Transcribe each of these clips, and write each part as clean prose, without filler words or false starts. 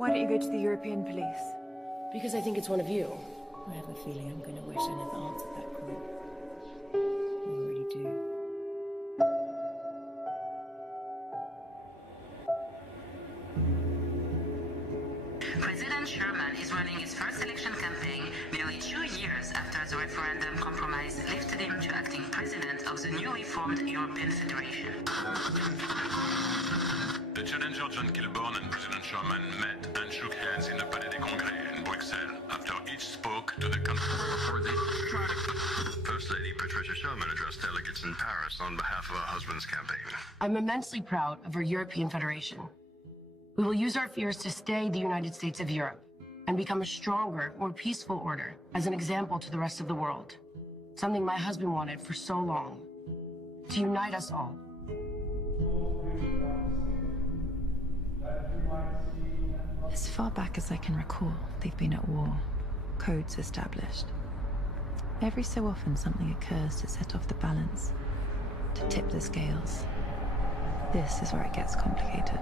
Why don't you go to the European police? Because I think it's one of you. I have a feeling I'm going to wish I never answered that call. I already do. President Sherman is running his first election campaign nearly 2 years after the referendum compromise lifted him to acting president of the newly formed European Federation. The challenger John Kilburn and President Sherman met and shook hands in the Palais des Congrès in Bruxelles after each spoke to the country. First Lady Patricia Sherman addressed delegates in Paris on behalf of her husband's campaign. I'm immensely proud of our European Federation. We will use our fears to stay the United States of Europe and become a stronger, more peaceful order as an example to the rest of the world. Something my husband wanted for so long. To unite us all. As far back as I can recall, they've been at war, codes established. Every so often something occurs to set off the balance, to tip the scales. This is where it gets complicated.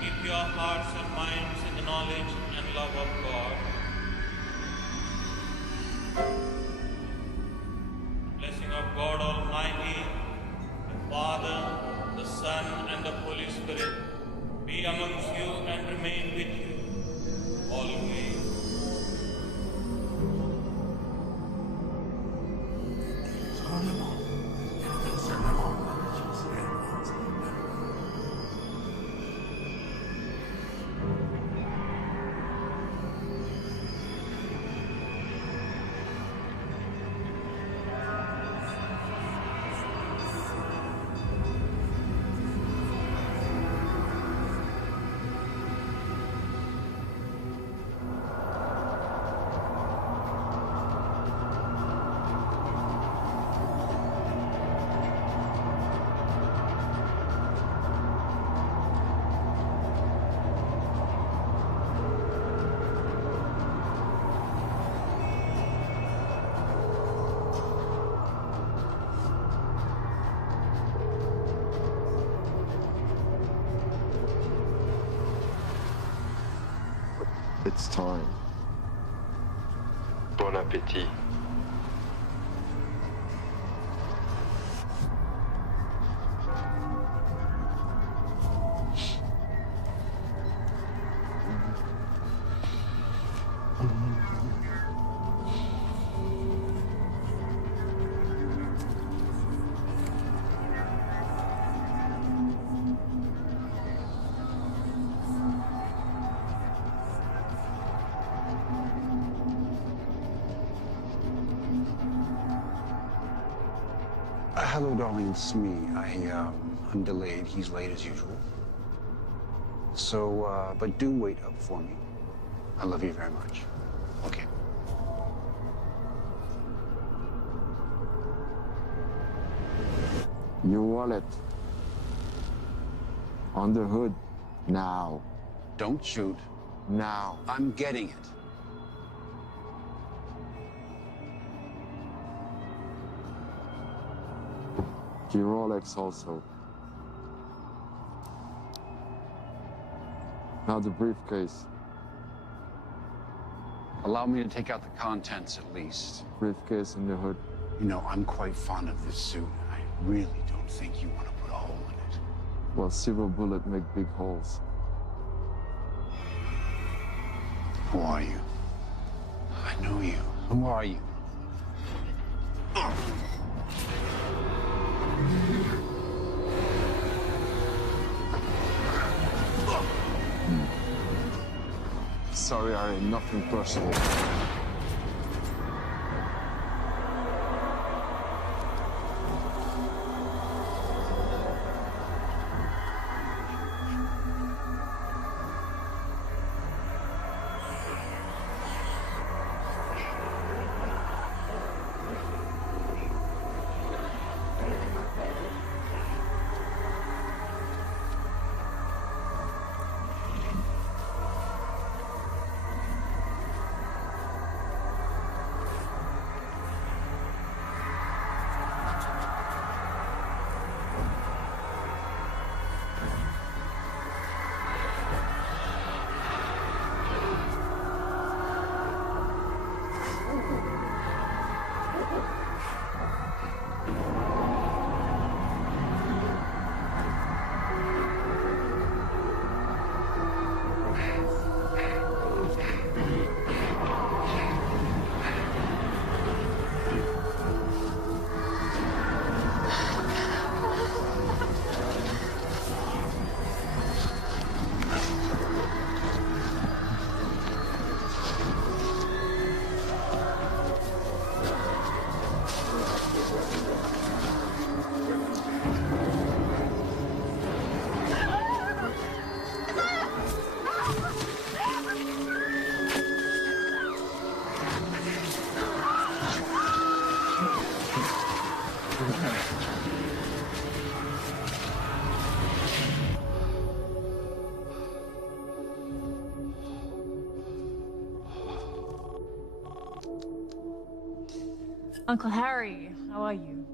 Keep your hearts and minds in the knowledge and love of God. The blessing of God Almighty, the Father, the Son, and the Holy Spirit be amongst you and remain with you always. It's time. Bon appétit. Hello, darling, it's me. I'm delayed. He's late as usual. So, but do wait up for me. I love you very much. Okay. Your wallet. On the hood. Now. Don't shoot. Now. I'm getting it. Your Rolex also. Now the briefcase. Allow me to take out the contents at least. Briefcase in the hood. You know, I'm quite fond of this suit. I really don't think you want to put a hole in it. Well, silver bullet make big holes. Who are you? I know you. Who are you? Sorry, Harry, nothing personal. Uncle Harry, how are you?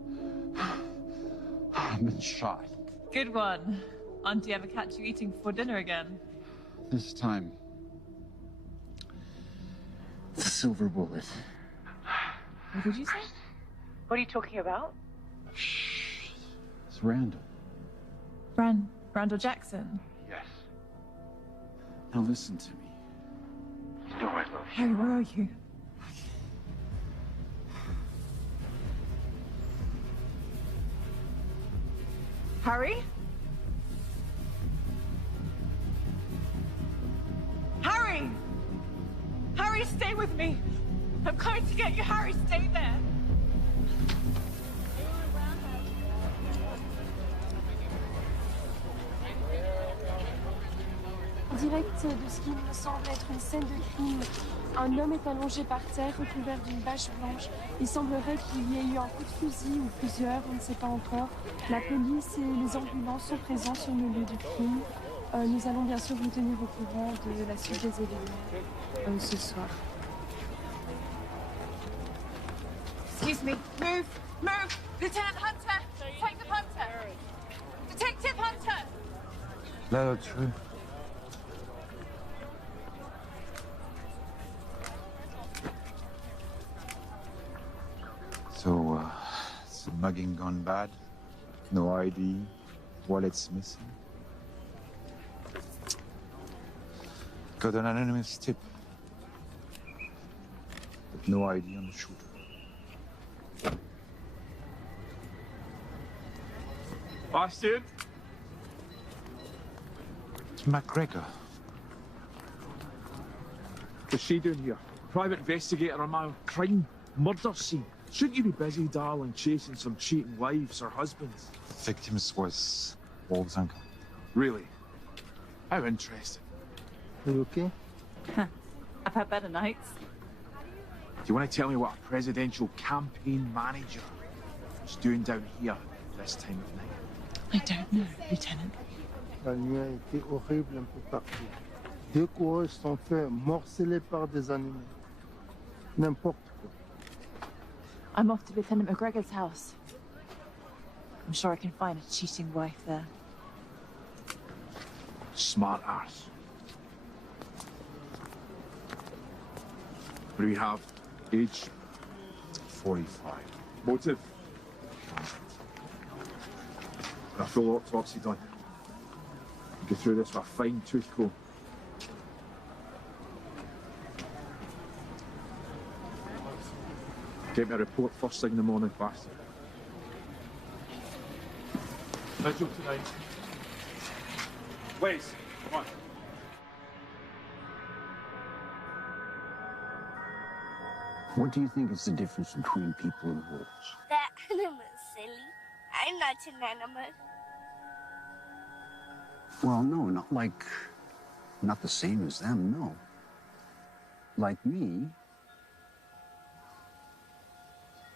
I've been shot. Good one. Auntie ever catch you eating before dinner again? This time, it's a silver bullet. What did you say? What are you talking about? It's Randall. Randall Jackson? Yes. Now listen to me. You know I love you. Harry, where are you? Harry? Harry! Harry, stay with me! I'm coming to get you, Harry, stay there! Direct de ce qui me semble être une scène de crime. Un homme est allongé par terre, recouvert d'une bâche blanche. Il semblerait qu'il y ait eu un coup de fusil ou plusieurs, on ne sait pas encore. La police et les ambulances sont présents sur le lieu du crime. Nous allons bien sûr vous tenir au courant de la suite des événements ce soir. Excuse me. Move! Move! Lieutenant Hunter! Detective Hunter! Detective Hunter! Là, tu veux. So, is the mugging gone bad? No ID, wallet's missing. Got an anonymous tip, but no ID on the shooter. Bastard! It's McGregor. What's she doing here? Private investigator on my crime, murder scene. Shouldn't you be busy, darling, chasing some cheating wives or husbands? The victims was Wolf's uncle. Really? How interesting. Are you okay? I've had better nights. Do you want to tell me what a presidential campaign manager is doing down here this time of night? I don't know, Lieutenant. La nuit a été horrible un peu partout. Des coureurs sont faits morceler par des animaux. N'importe quoi. I'm off to Lieutenant McGregor's house. I'm sure I can find a cheating wife there. Smart ass. What do we have? Age? 45. Motive? A full autopsy done. Go through this with a fine tooth comb. Get me a report first thing in the morning, bastard. Vigil tonight. Wes, come on. What do you think is the difference between people and wolves? That animal's silly. I'm not an animal. Well, no, not the same as them, no. Like me,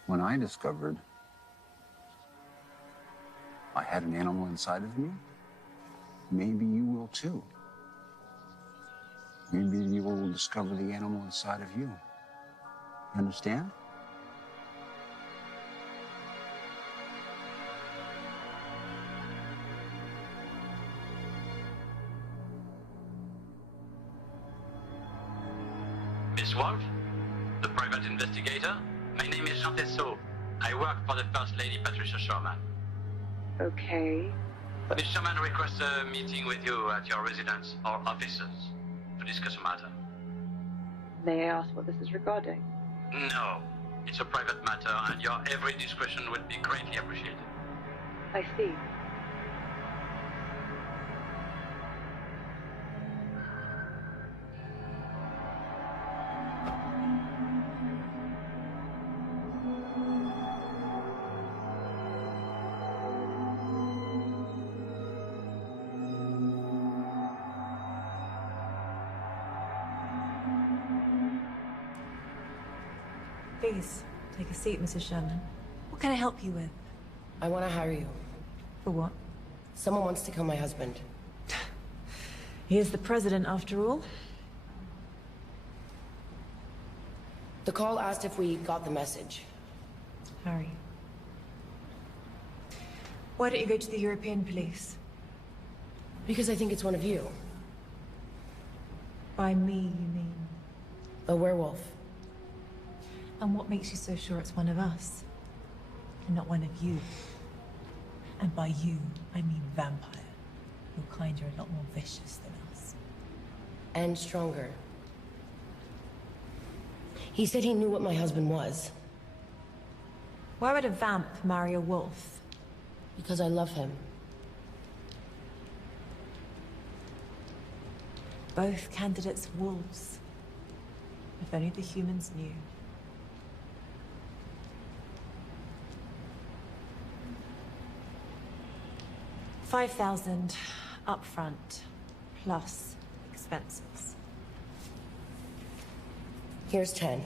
when I discovered I had an animal inside of me, maybe you will too. Maybe you will discover the animal inside of you. Understand? Miss Wolf, the private investigator. My name is Jean Tessot. I work for the First Lady Patricia Sherman. Okay. Miss Sherman requests a meeting with you at your residence or offices to discuss a matter. May I ask what this is regarding? No, it's a private matter and your every discretion would be greatly appreciated. I see. Please, take a seat, Mrs. Sherman. What can I help you with? I want to hire you. For what? Someone wants to kill my husband. He is the president, after all. The call asked if we got the message. Harry. Why don't you go to the European police? Because I think it's one of you. By me, you mean? A werewolf. And what makes you so sure it's one of us? And not one of you? And by you, I mean vampire. Your kind are a lot more vicious than us. And stronger. He said he knew what my husband was. Why would a vamp marry a wolf? Because I love him. Both candidates wolves. If only the humans knew. $5,000 upfront, plus expenses. Here's 10.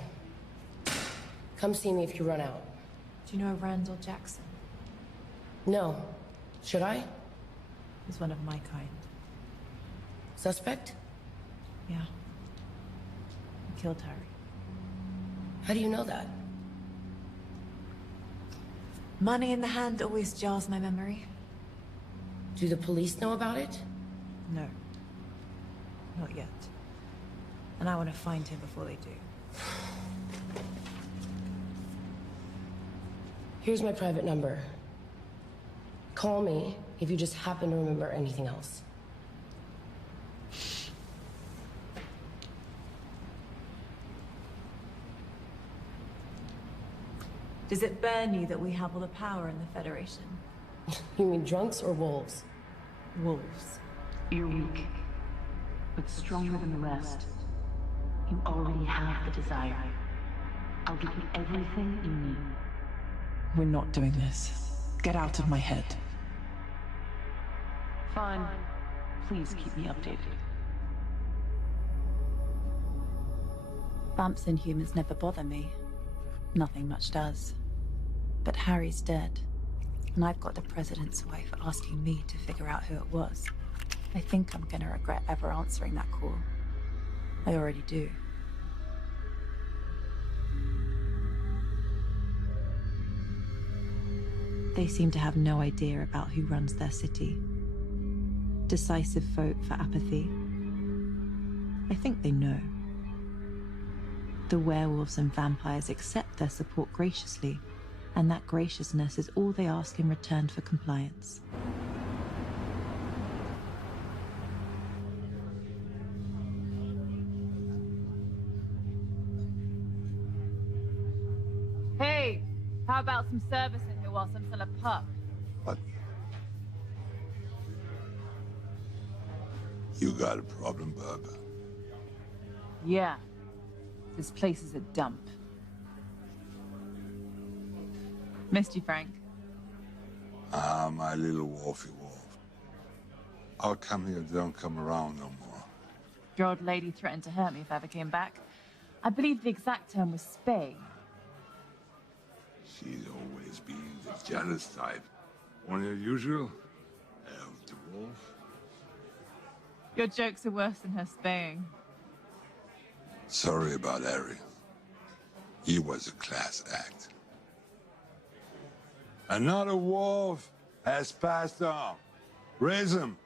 Come see me if you run out. Do you know Randall Jackson? No. Should I? He's one of my kind. Suspect? Yeah. He killed Harry. How do you know that? Money in the hand always jars my memory. Do the police know about it? No. Not yet. And I want to find him before they do. Here's my private number. Call me if you just happen to remember anything else. Does it burn you that we have all the power in the Federation? You mean drunks or wolves? Wolves. You're weak, but stronger than the rest. You already have the desire. I'll give you everything you need. We're not doing this. Get out of my head. Fine. Please keep me updated. Vamps and humans never bother me. Nothing much does. But Harry's dead. And I've got the president's wife asking me to figure out who it was. I think I'm gonna regret ever answering that call. I already do. They seem to have no idea about who runs their city. Decisive vote for apathy. I think they know. The werewolves and vampires accept their support graciously, and that graciousness is all they ask in return for compliance. Hey, how about some service in here whilst I'm still a pup? What? You got a problem, bub? Yeah. This place is a dump. Missed you, Frank. Ah, my little wolfy wolf. How come you don't come around no more? Your old lady threatened to hurt me if I ever came back. I believe the exact term was spay. She's always been the jealous type. One unusual. The wolf. Your jokes are worse than her spaying. Sorry about Harry. He was a class act. Another wolf has passed on. Raise him.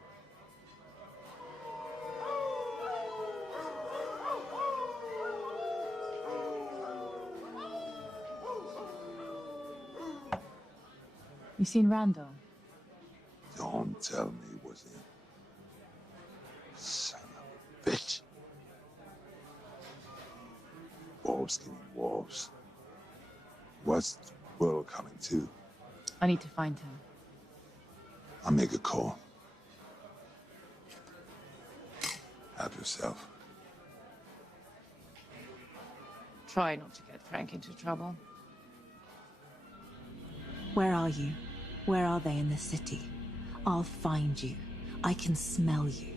You seen Randall? Don't tell me it was him. Son of a bitch. Wolves killing wolves. What's the world coming to? I need to find him. I'll make a call. Help yourself. Try not to get Frank into trouble. Where are you? Where are they in the city? I'll find you. I can smell you.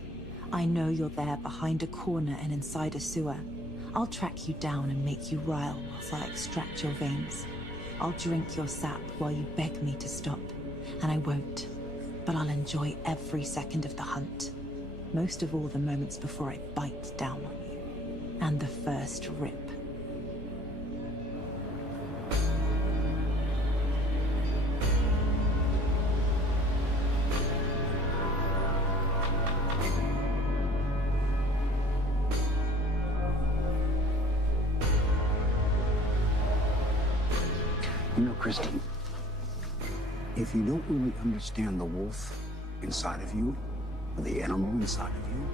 I know you're there behind a corner and inside a sewer. I'll track you down and make you rile whilst I extract your veins. I'll drink your sap while you beg me to stop. And I won't. But I'll enjoy every second of the hunt. Most of all the moments before I bite down on you. And the first rip. You know, Kristen, if you don't really understand the wolf inside of you, or the animal inside of you,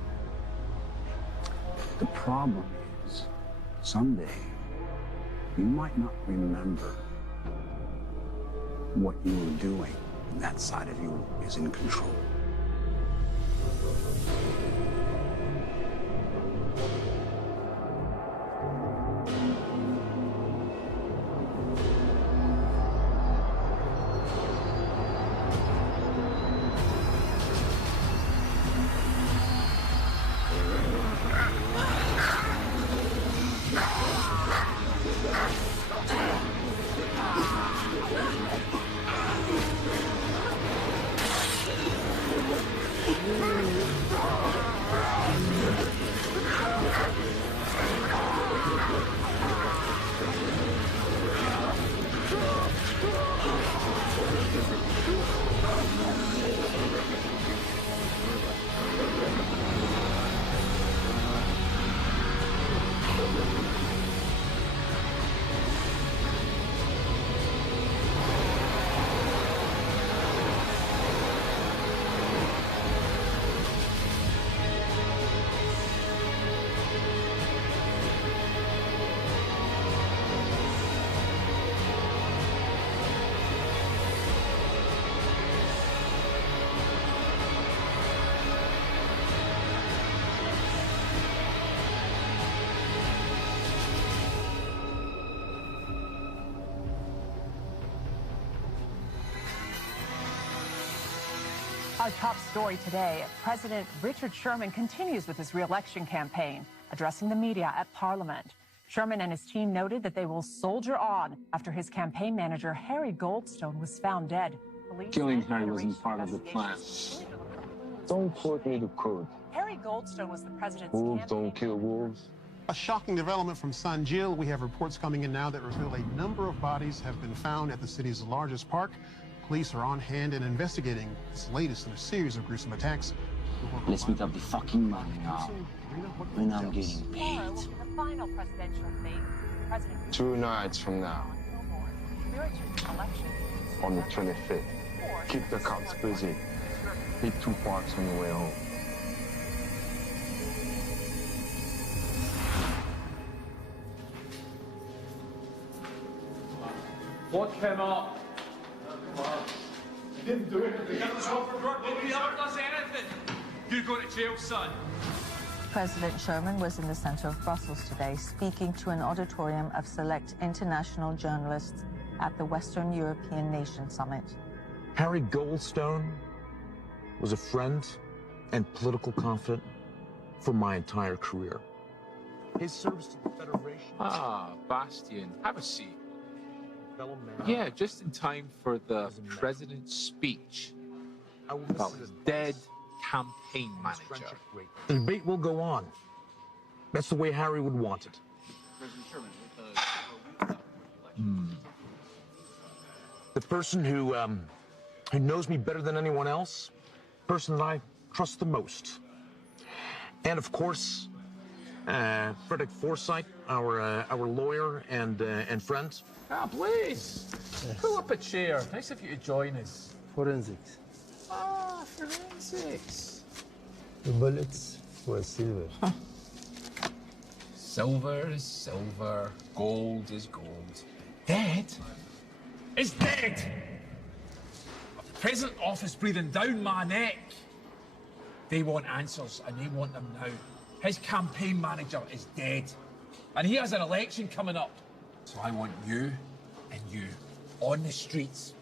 the problem is, someday, you might not remember what you were doing when that side of you is in control. Our top story today, President Richard Sherman continues with his re-election campaign, addressing the media at Parliament. Sherman and his team noted that they will soldier on after his campaign manager, Harry Goldstone, was found dead. Killing Harry wasn't part of the plan. Don't quote me the code. Harry Goldstone was the president's Wolves don't kill wolves. A shocking development from San Gil. We have reports coming in now that reveal a number of bodies have been found at the city's largest park. Police are on hand and investigating this latest in a series of gruesome attacks. Let's make up the fucking money now. When I'm getting paid. The final presidential debate, President 2 nights from now. On the 25th. Keep the cops busy. Hit 2 parks on the way home. Lock him up. You didn't do anything. Nobody ever does anything. You go to jail, son. President Sherman was in the center of Brussels today, speaking to an auditorium of select international journalists at the Western European Nation Summit. Harry Goldstone was a friend and political confidant for my entire career. His service to the Federation... Ah, Bastian, have a seat. Fellow man. Yeah, just in time for the president's speech about his dead campaign manager. The debate will go on. That's the way Harry would want it. The person who knows me better than anyone else, the person that I trust the most. And of course, Frederick Forsyth, our lawyer and friend. Ah, please. Pull up a chair. Nice of you to join us. Forensics. Ah, forensics. The bullets were silver. Silver is silver. Gold is gold. Dead is dead. A present office breathing down my neck. They want answers, and they want them now. His campaign manager is dead, and he has an election coming up. So I want you and you on the streets.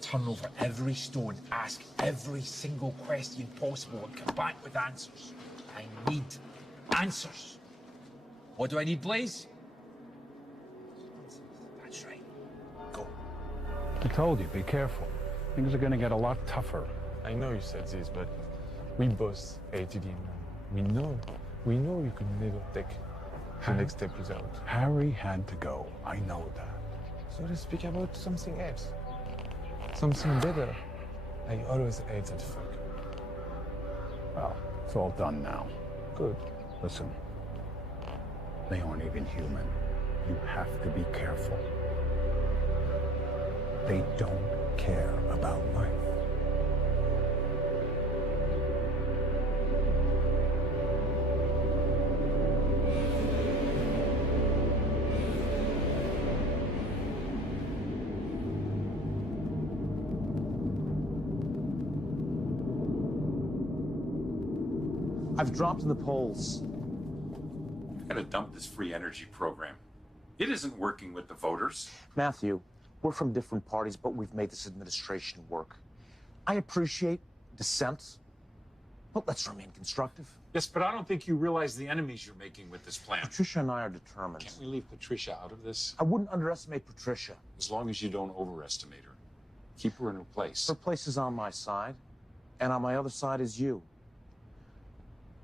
Turn over every stone, ask every single question possible, and come back with answers. I need answers. What do I need, Blaze? That's right. Go. I told you, be careful. Things are gonna get a lot tougher. I know you said this, but we both hated him. We know you could never take the next step without. Harry had to go. I know that. So let's speak about something else. Something better. I always hate that fuck. Well, it's all done now. Good. Listen, they aren't even human. You have to be careful. They don't care about life. I've dropped in the polls. Gotta dump this free energy program. It isn't working with the voters. Matthew, we're from different parties, but we've made this administration work. I appreciate dissent, but let's remain constructive. Yes, but I don't think you realize the enemies you're making with this plan. Patricia and I are determined. Can't we leave Patricia out of this? I wouldn't underestimate Patricia. As long as you don't overestimate her. Keep her in her place. Her place is on my side, and on my other side is you.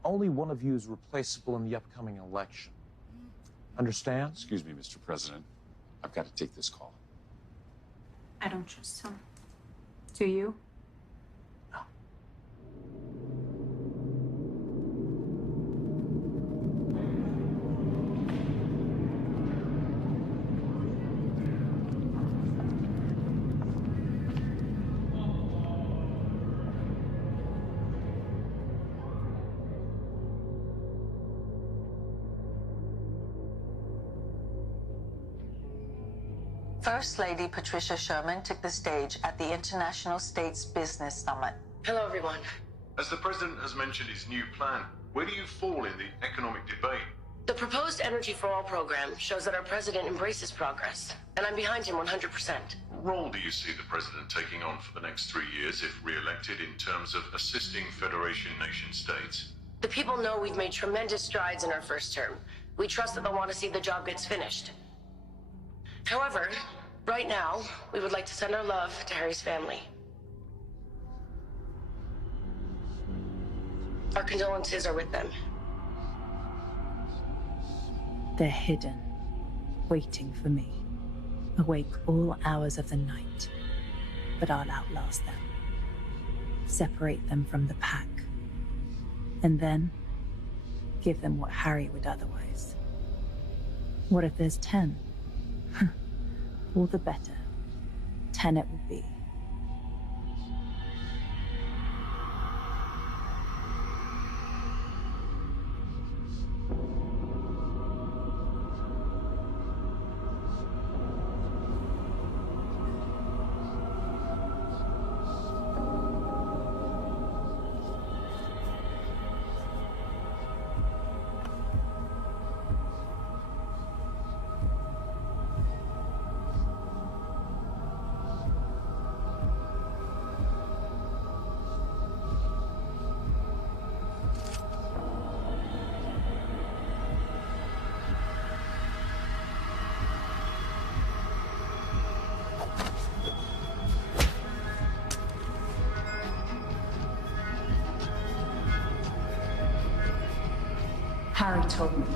Only one of you is replaceable in the upcoming election. Understand? Excuse me, Mr. President. I've got to take this call. I don't trust him. Do you? First Lady Patricia Sherman took the stage at the International States Business Summit. Hello, everyone. As the president has mentioned his new plan, where do you fall in the economic debate? The proposed Energy for All program shows that our president embraces progress, and I'm behind him 100%. What role do you see the president taking on for the next 3 years if re-elected in terms of assisting Federation nation states? The people know we've made tremendous strides in our first term. We trust that they'll want to see the job gets finished. However, right now, we would like to send our love to Harry's family. Our condolences are with them. They're hidden, waiting for me, awake all hours of the night. But I'll outlast them, separate them from the pack, And then give them what Harry would otherwise. What if there's 10? All the better. 10 it will be. Harry told me.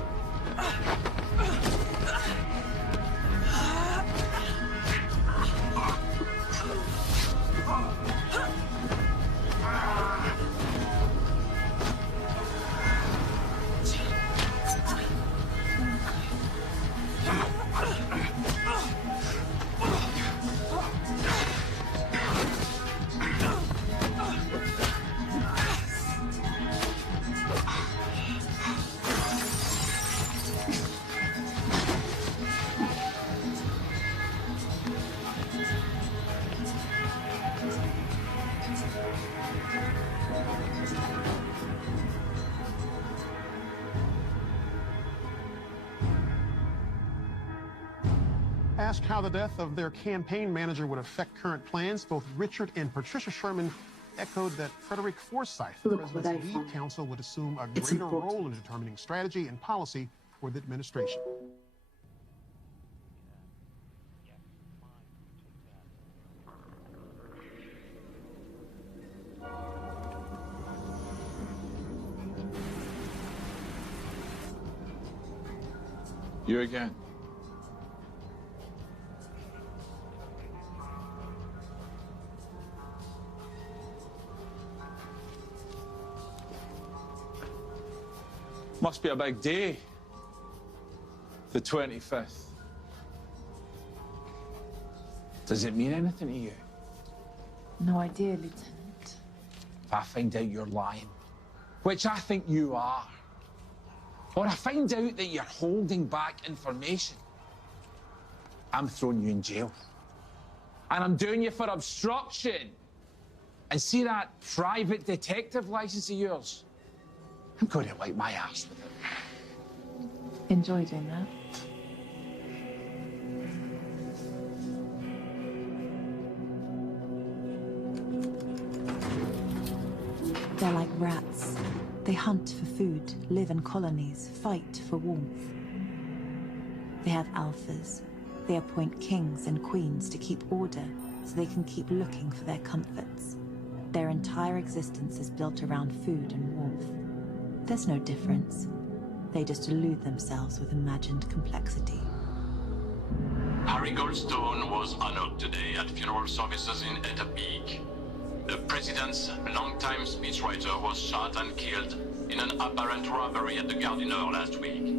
Asked how the death of their campaign manager would affect current plans, both Richard and Patricia Sherman echoed that Frederick Forsyth, the president's lead counsel, would assume a greater role in determining strategy and policy for the administration. You again. Must be a big day. The 25th. Does it mean anything to you? No idea, Lieutenant. If I find out you're lying, which I think you are, or I find out that you're holding back information, I'm throwing you in jail. And I'm doing you for obstruction. And see that private detective license of yours? I'm going to wipe my ass with it. Enjoy doing that. They're like rats. They hunt for food, live in colonies, fight for warmth. They have alphas. They appoint kings and queens to keep order so they can keep looking for their comforts. Their entire existence is built around food and warmth. There's no difference. They just elude themselves with imagined complexity. Harry Goldstone was honored today at funeral services in Eta Peak. The president's longtime speechwriter was shot and killed in an apparent robbery at the Gare du Nord last week.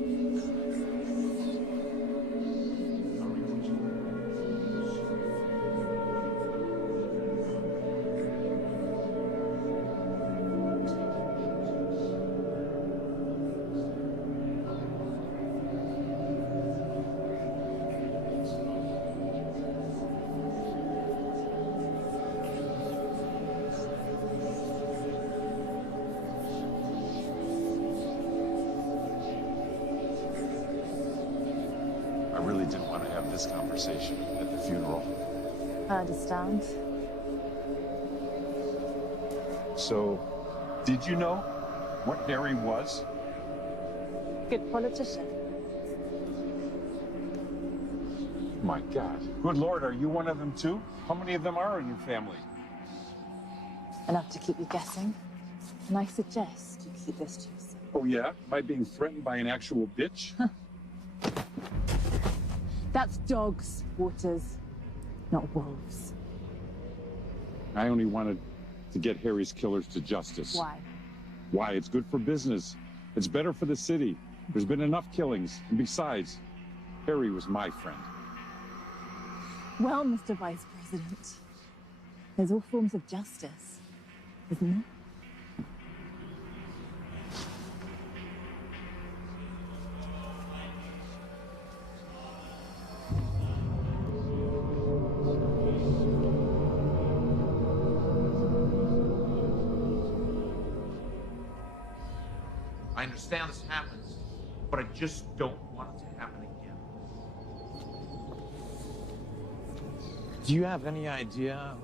I really didn't want to have this conversation at the funeral. I understand. So, did you know what Harry was? Good politician. My God. Good Lord, are you one of them too? How many of them are in your family? Enough to keep you guessing. And I suggest you keep this to yourself. Oh yeah? Am I being threatened by an actual bitch? That's dogs, Waters, not wolves. I only wanted to get Harry's killers to justice. Why? Why? It's good for business. It's better for the city. There's been enough killings. And besides, Harry was my friend. Well, Mr. Vice President, there's all forms of justice, isn't there? I understand this happens, but I just don't want it to happen again. Do you have any idea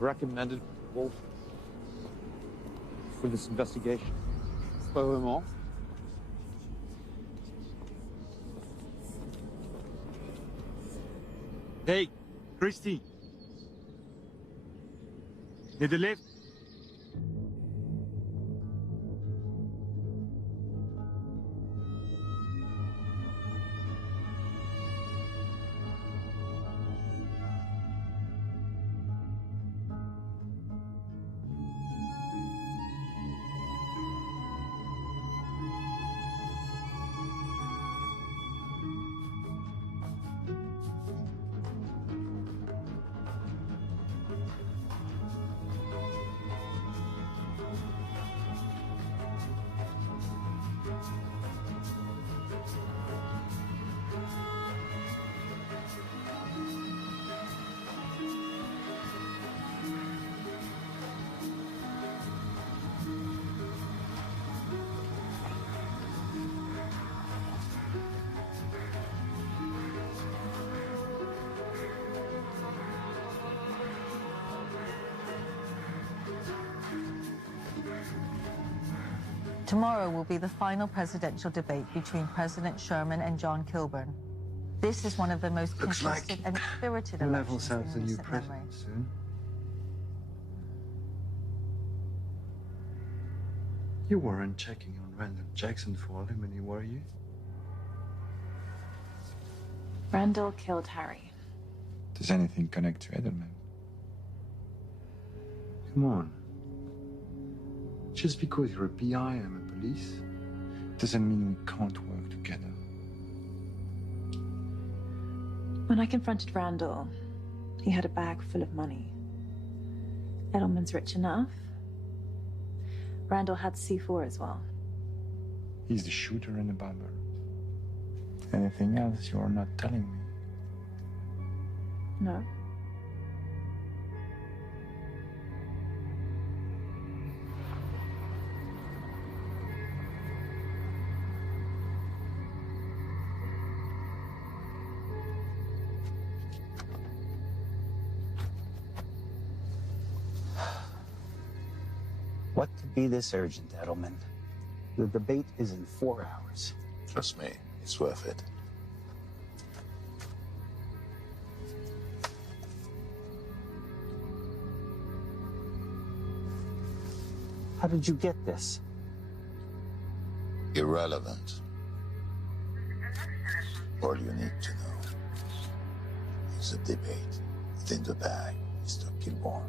recommended people for this investigation? Pas vraiment. Hey, Christy. Need a lift? Tomorrow will be the final presidential debate between President Sherman and John Kilburn. This is one of the most contested and spirited elections in recent memory. Soon. You weren't checking on Randall Jackson for Lemony, were you? Randall killed Harry. Does anything connect to Edelman? Come on. Just because you're a PI and I'm a police, doesn't mean we can't work together. When I confronted Randall, he had a bag full of money. Edelman's rich enough. Randall had C4 as well. He's the shooter and the bomber. Anything else you're not telling me? No. What could be this urgent, Edelman? The debate is in 4 hours. Trust me, it's worth it. How did you get this? Irrelevant. All you need to know is a debate within the bag, Mr. Kilburn.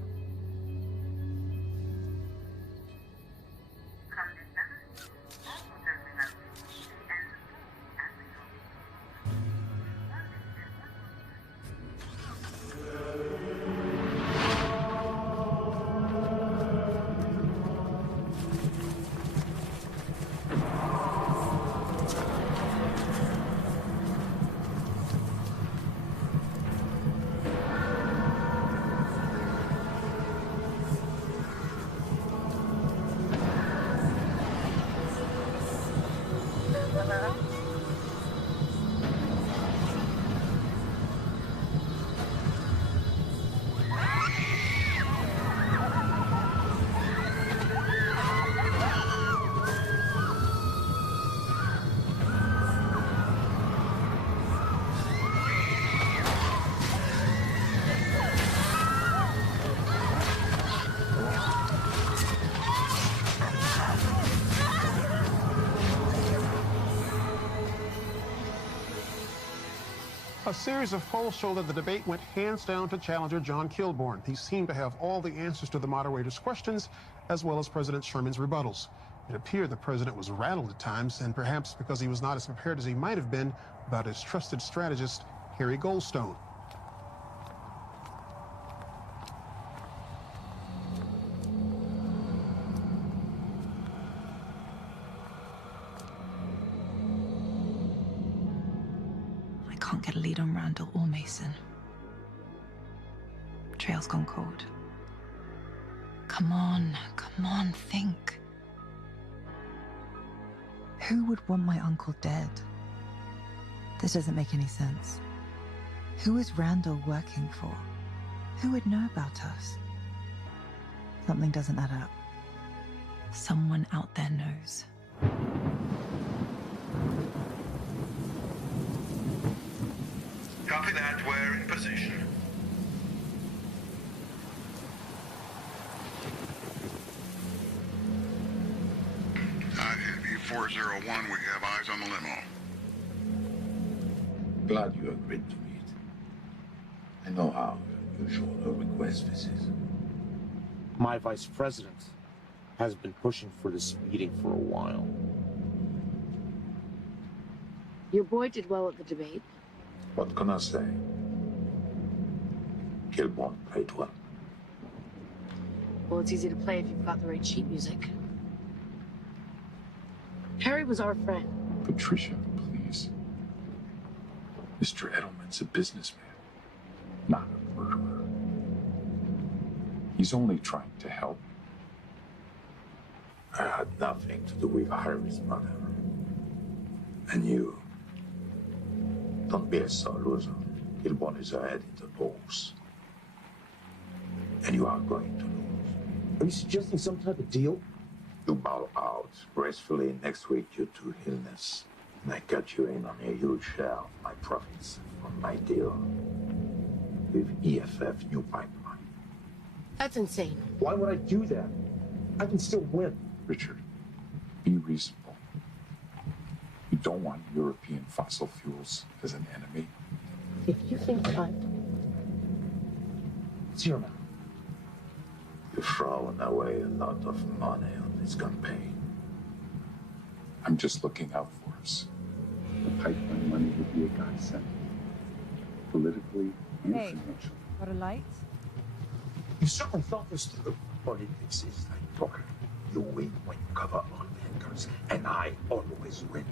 A series of polls show that the debate went hands down to challenger John Kilburn. He seemed to have all the answers to the moderator's questions, as well as President Sherman's rebuttals. It appeared the president was rattled at times, and perhaps because he was not as prepared as he might have been about his trusted strategist, Harry Goldstone. I can't get a lead on Randall or Mason. Trail's gone cold. Come on, think. Who would want my uncle dead? This doesn't make any sense. Who is Randall working for? Who would know about us? Something doesn't add up. Someone out there knows. Copy that, we're in position. Heavy 401, we have eyes on the limo. Glad you agreed to meet. I know how unusual a request this is. My vice president has been pushing for this meeting for a while. Your boy did well at the debate. What can I say? Kilborn played well. Well, it's easy to play if you've got the right sheet music. Harry was our friend. Patricia, please. Mr. Edelman's a businessman, not a murderer. He's only trying to help. I had nothing to do with Harry's murder. And you. Don't be a sore loser. Kilborn is ahead in the polls. And you are going to lose. Are you suggesting some type of deal? You bow out gracefully next week due to illness. And I cut you in on a huge share of my profits from my deal with EFF New Pipeline. That's insane. Why would I do that? I can still win. Richard, be reasonable. You don't want European fossil fuels as an enemy. If you think I'm... It's your mouth. You've thrown away a lot of money on this campaign. I'm just looking out for us. The pipeline money would be a godsend. Politically and financially. Got a light? You certainly thought this through. Politics is like poker. You win when you cover all the angles, and I always win.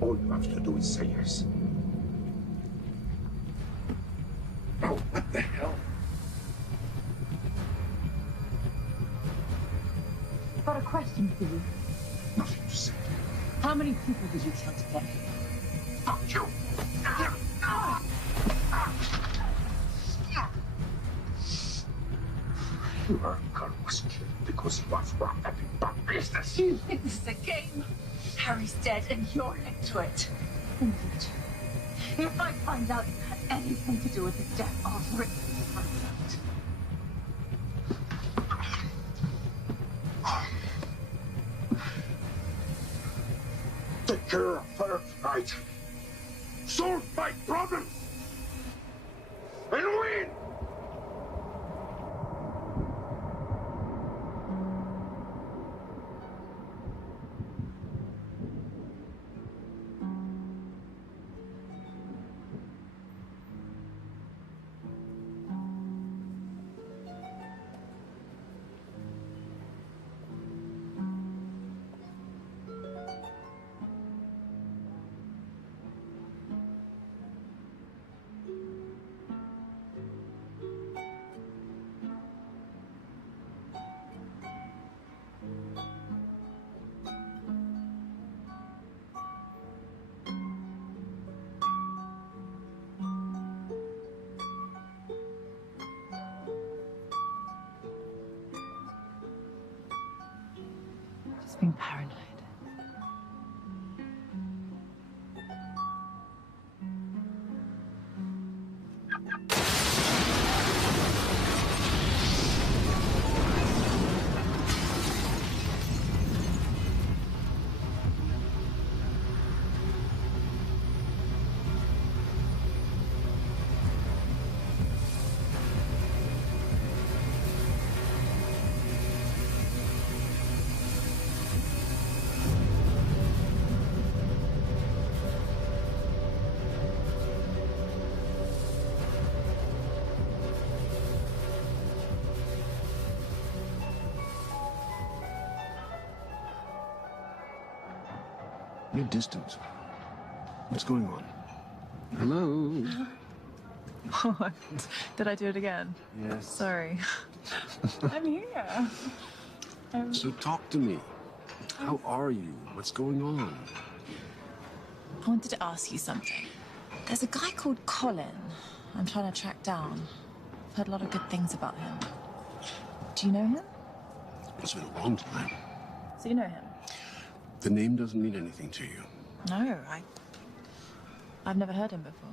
All you have to do is say yes. Oh, what the hell? I've got a question for you. Nothing to say. How many people did you kill today? Fuck you! Your uncle was killed because he was wrapped up in bad business. You think this is a game? Harry's dead and you're into it. In future, if I find out you had anything to do with his death, I'll rip the contract. Take care of her tonight. Solve my problems. And win! Just being paranoid. You're distant. What's going on? Hello? What? Did I do it again? Yes. Sorry. I'm here. So talk to me. How are you? What's going on? I wanted to ask you something. There's a guy called Colin I'm trying to track down. I've heard a lot of good things about him. Do you know him? It's been a long time. So you know him? The name doesn't mean anything to you. No, I've never heard him before.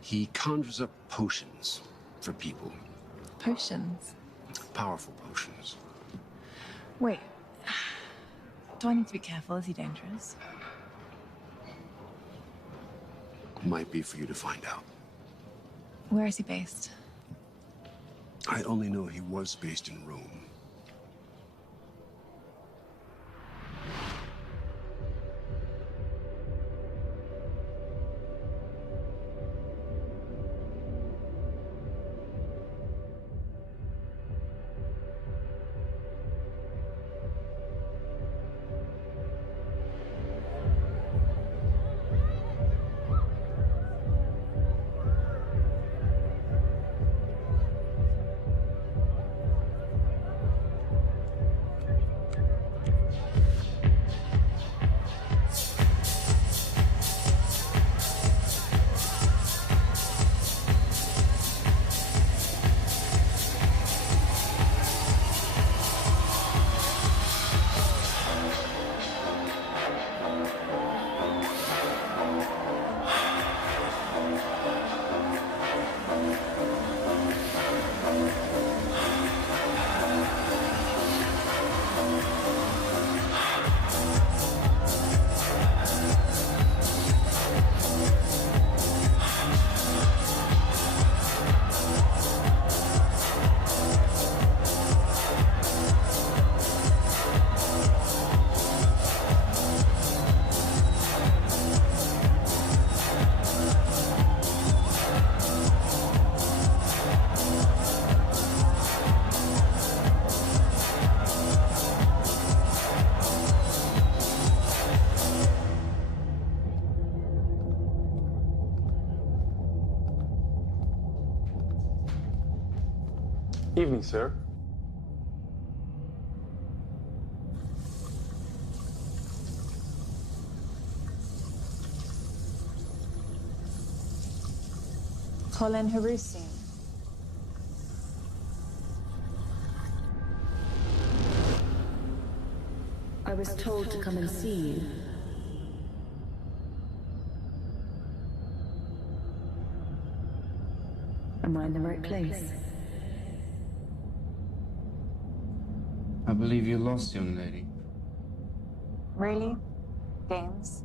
He conjures up potions for people. Potions? Powerful potions. Wait. Do I need to be careful? Is he dangerous? Might be for you to find out. Where is he based? I only know he was based in Rome. Evening, sir. Colin Harusi. I was told to come and see you. Am I in the right place? I believe you're lost, young lady. Really? Games?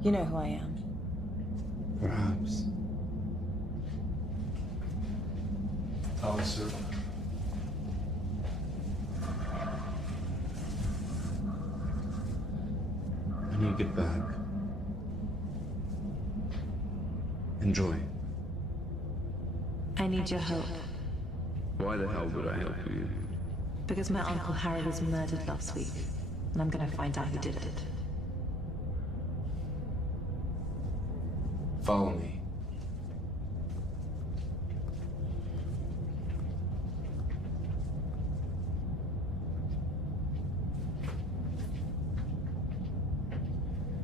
You know who I am. Perhaps. Oh, sir. When you get back, enjoy. I need your help. Why the hell would I help you? Because my Uncle Harry was murdered last week, and I'm gonna find out who did it. Follow me.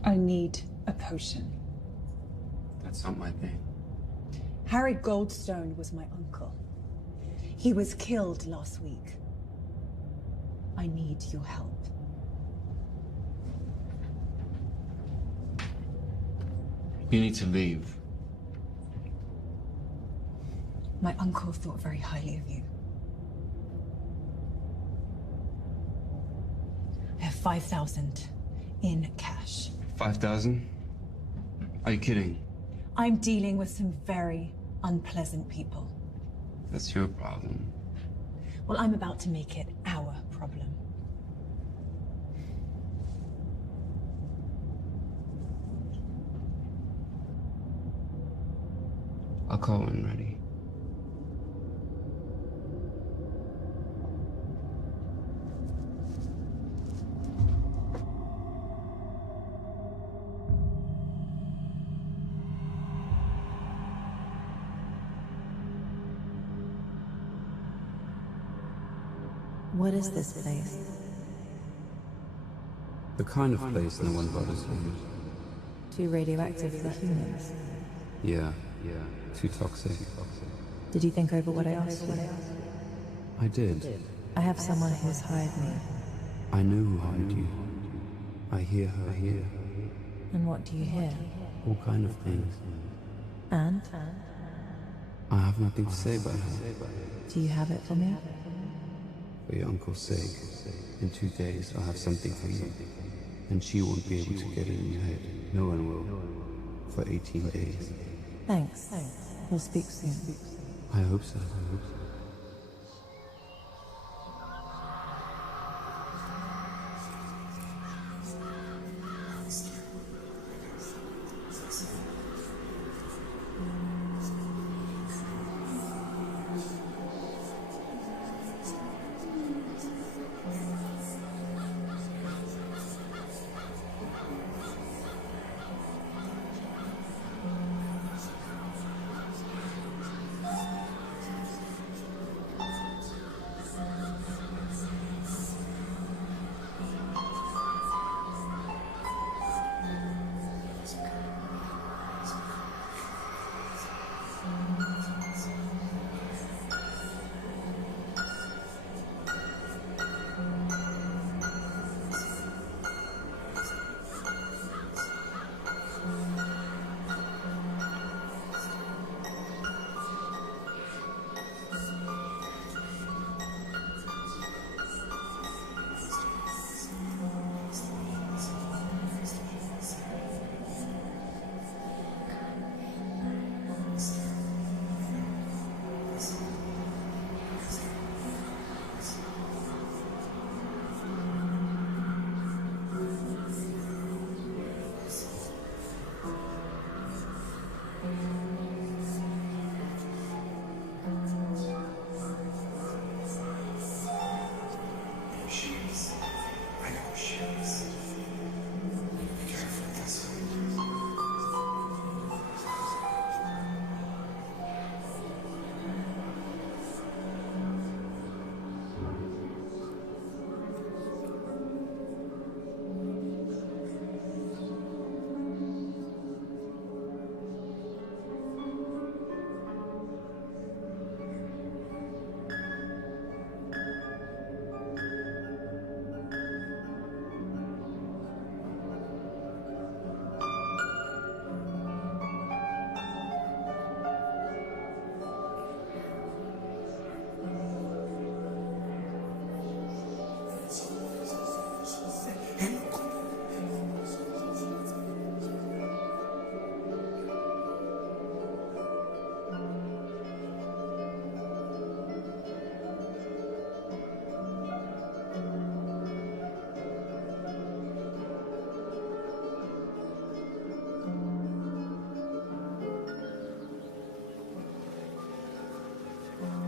I need a potion. That's not my thing. Harry Goldstone was my uncle. He was killed last week. I need your help. You need to leave. My uncle thought very highly of you. I have 5,000 in cash. 5,000? Are you kidding? I'm dealing with some very unpleasant people. That's your problem. Well, I'm about to make it our problem. I'll call when ready. What is this place? The kind of place no one bothers you. Too radioactive for humans. Yeah. Too toxic. Did you think over what I asked you? I did. I have someone who's hired me. I know who hired you. I hear her here. And what do you hear? All kind of things. And? I have nothing to say about her. Do you have it for me? For your uncle's sake, in 2 days I'll have something for you. And she won't be able to get it in your head. No one will. For 18 days. Thanks. We'll speak soon. I hope so.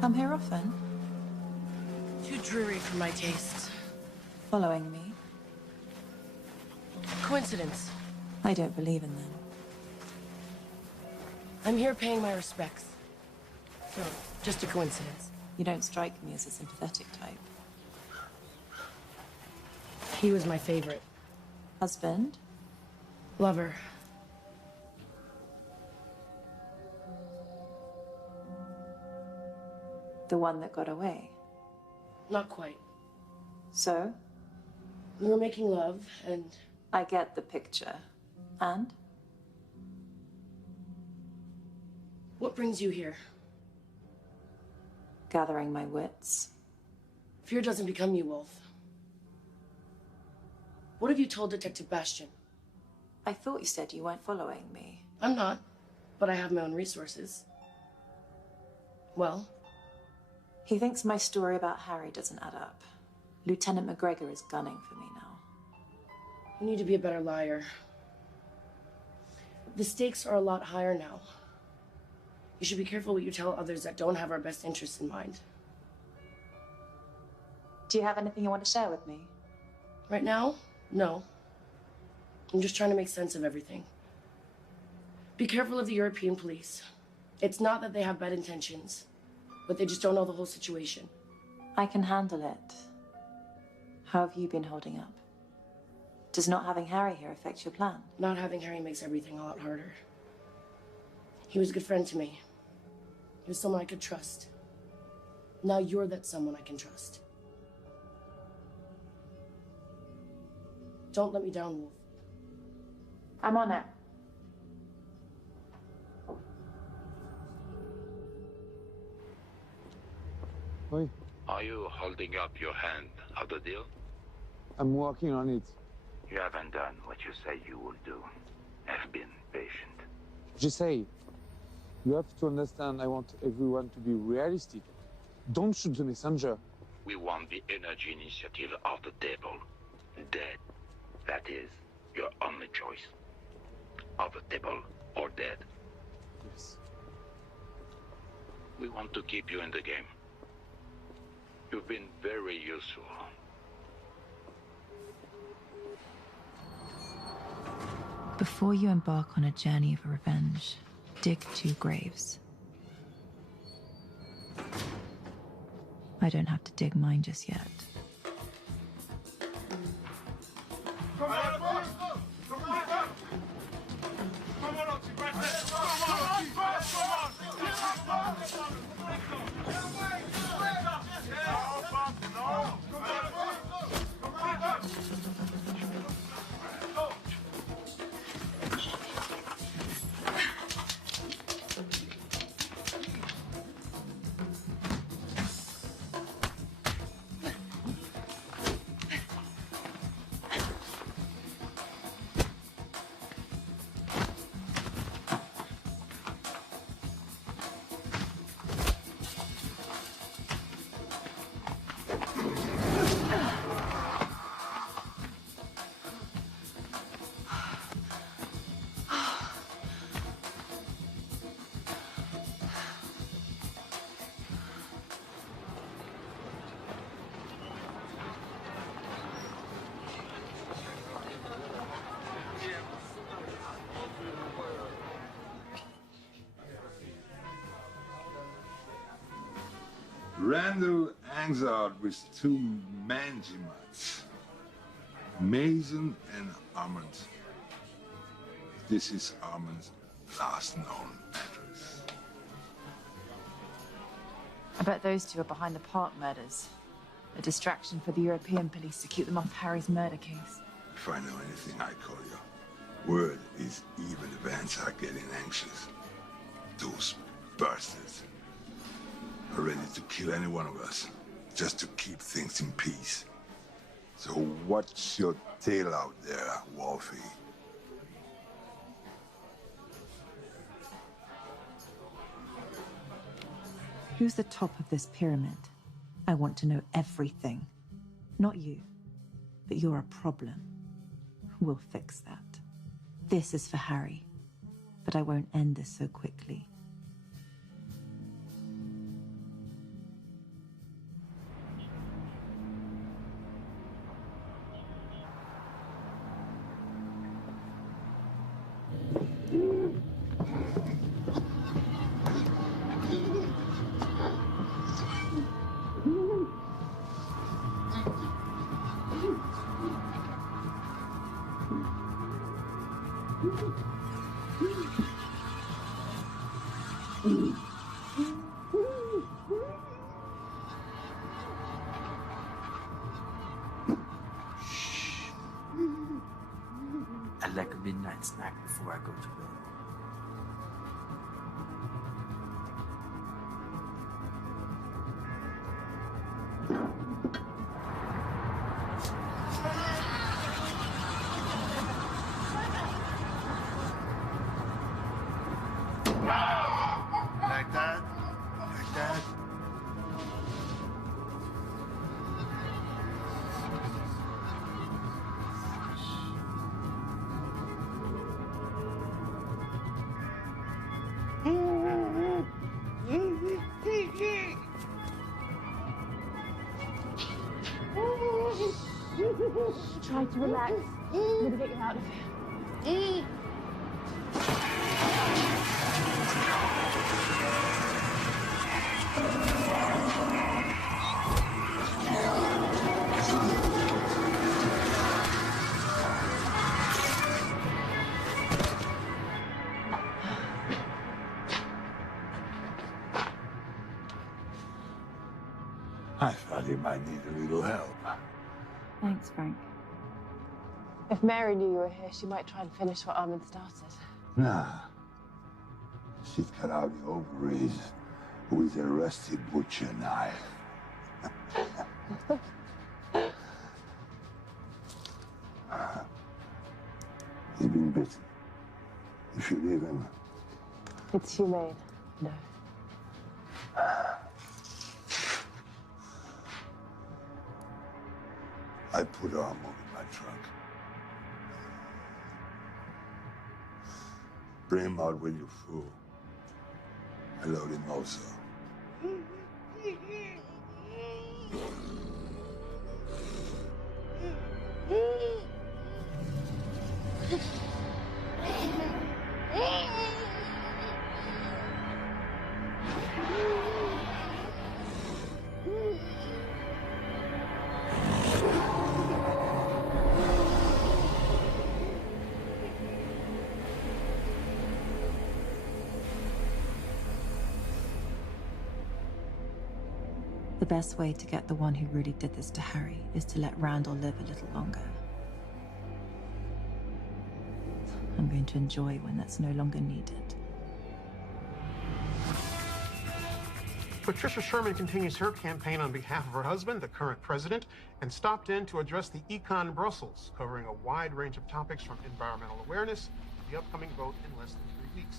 Come here often? Too dreary for my taste. Following me? Coincidence. I don't believe in them. I'm here paying my respects. So, just a coincidence. You don't strike me as a sympathetic type. He was my favorite. Husband? Lover. The one that got away? Not quite. So? We were making love, and... I get the picture. And? What brings you here? Gathering my wits. Fear doesn't become you, Wolf. What have you told Detective Bastian? I thought you said you weren't following me. I'm not, but I have my own resources. Well? He thinks my story about Harry doesn't add up. Lieutenant McGregor is gunning for me now. You need to be a better liar. The stakes are a lot higher now. You should be careful what you tell others that don't have our best interests in mind. Do you have anything you want to share with me? Right now, no. I'm just trying to make sense of everything. Be careful of the European police. It's not that they have bad intentions, but they just don't know the whole situation. I can handle it. How have you been holding up? Does not having Harry here affect your plan? Not having Harry makes everything a lot harder. He was a good friend to me. He was someone I could trust. Now you're that someone I can trust. Don't let me down, Wolf. I'm on it. Oi, Are you holding up your hand of the deal? I'm working on it. You haven't done what you say you will do. Have been patient. Just say, you have to understand I want everyone to be realistic. Don't shoot the messenger. We want the energy initiative off the table. Dead. That is your only choice. Off the table or dead. Yes. We want to keep you in the game. You've been very useful. Before you embark on a journey of revenge, dig 2 graves. I don't have to dig mine just yet. Come on, boys! Come on! Come on, Randall hangs out with 2 Manjimats, Mason and Armand. This is Armand's last known address. I bet those 2 are behind the Park murders. A distraction for the European police to keep them off Harry's murder case. If I know anything, I call you. Word is evil events are getting anxious. Those bastards are ready to kill any one of us, just to keep things in peace. So what's your tale out there, Wolfie? Who's the top of this pyramid? I want to know everything. Not you, but you're a problem. We'll fix that. This is for Harry, but I won't end this so quickly. I'd like a midnight snack before I go to bed. Like that? Like that? Try to relax. I'm gonna get you out of here. Somebody might need a little help. Thanks, Frank. If Mary knew you were here, she might try and finish what Armin started. Nah. She'd cut out the ovaries with a rusty butcher knife. He's been bitten. You should leave him. It's humane. No. I put Armo in my trunk. Bring him out when you're full. I load him also. The best way to get the one who really did this to Harry is to let Randall live a little longer. I'm going to enjoy when that's no longer needed. Patricia Sherman continues her campaign on behalf of her husband, the current president, and stopped in to address the Econ Brussels, covering a wide range of topics from environmental awareness to the upcoming vote in less than 3 weeks.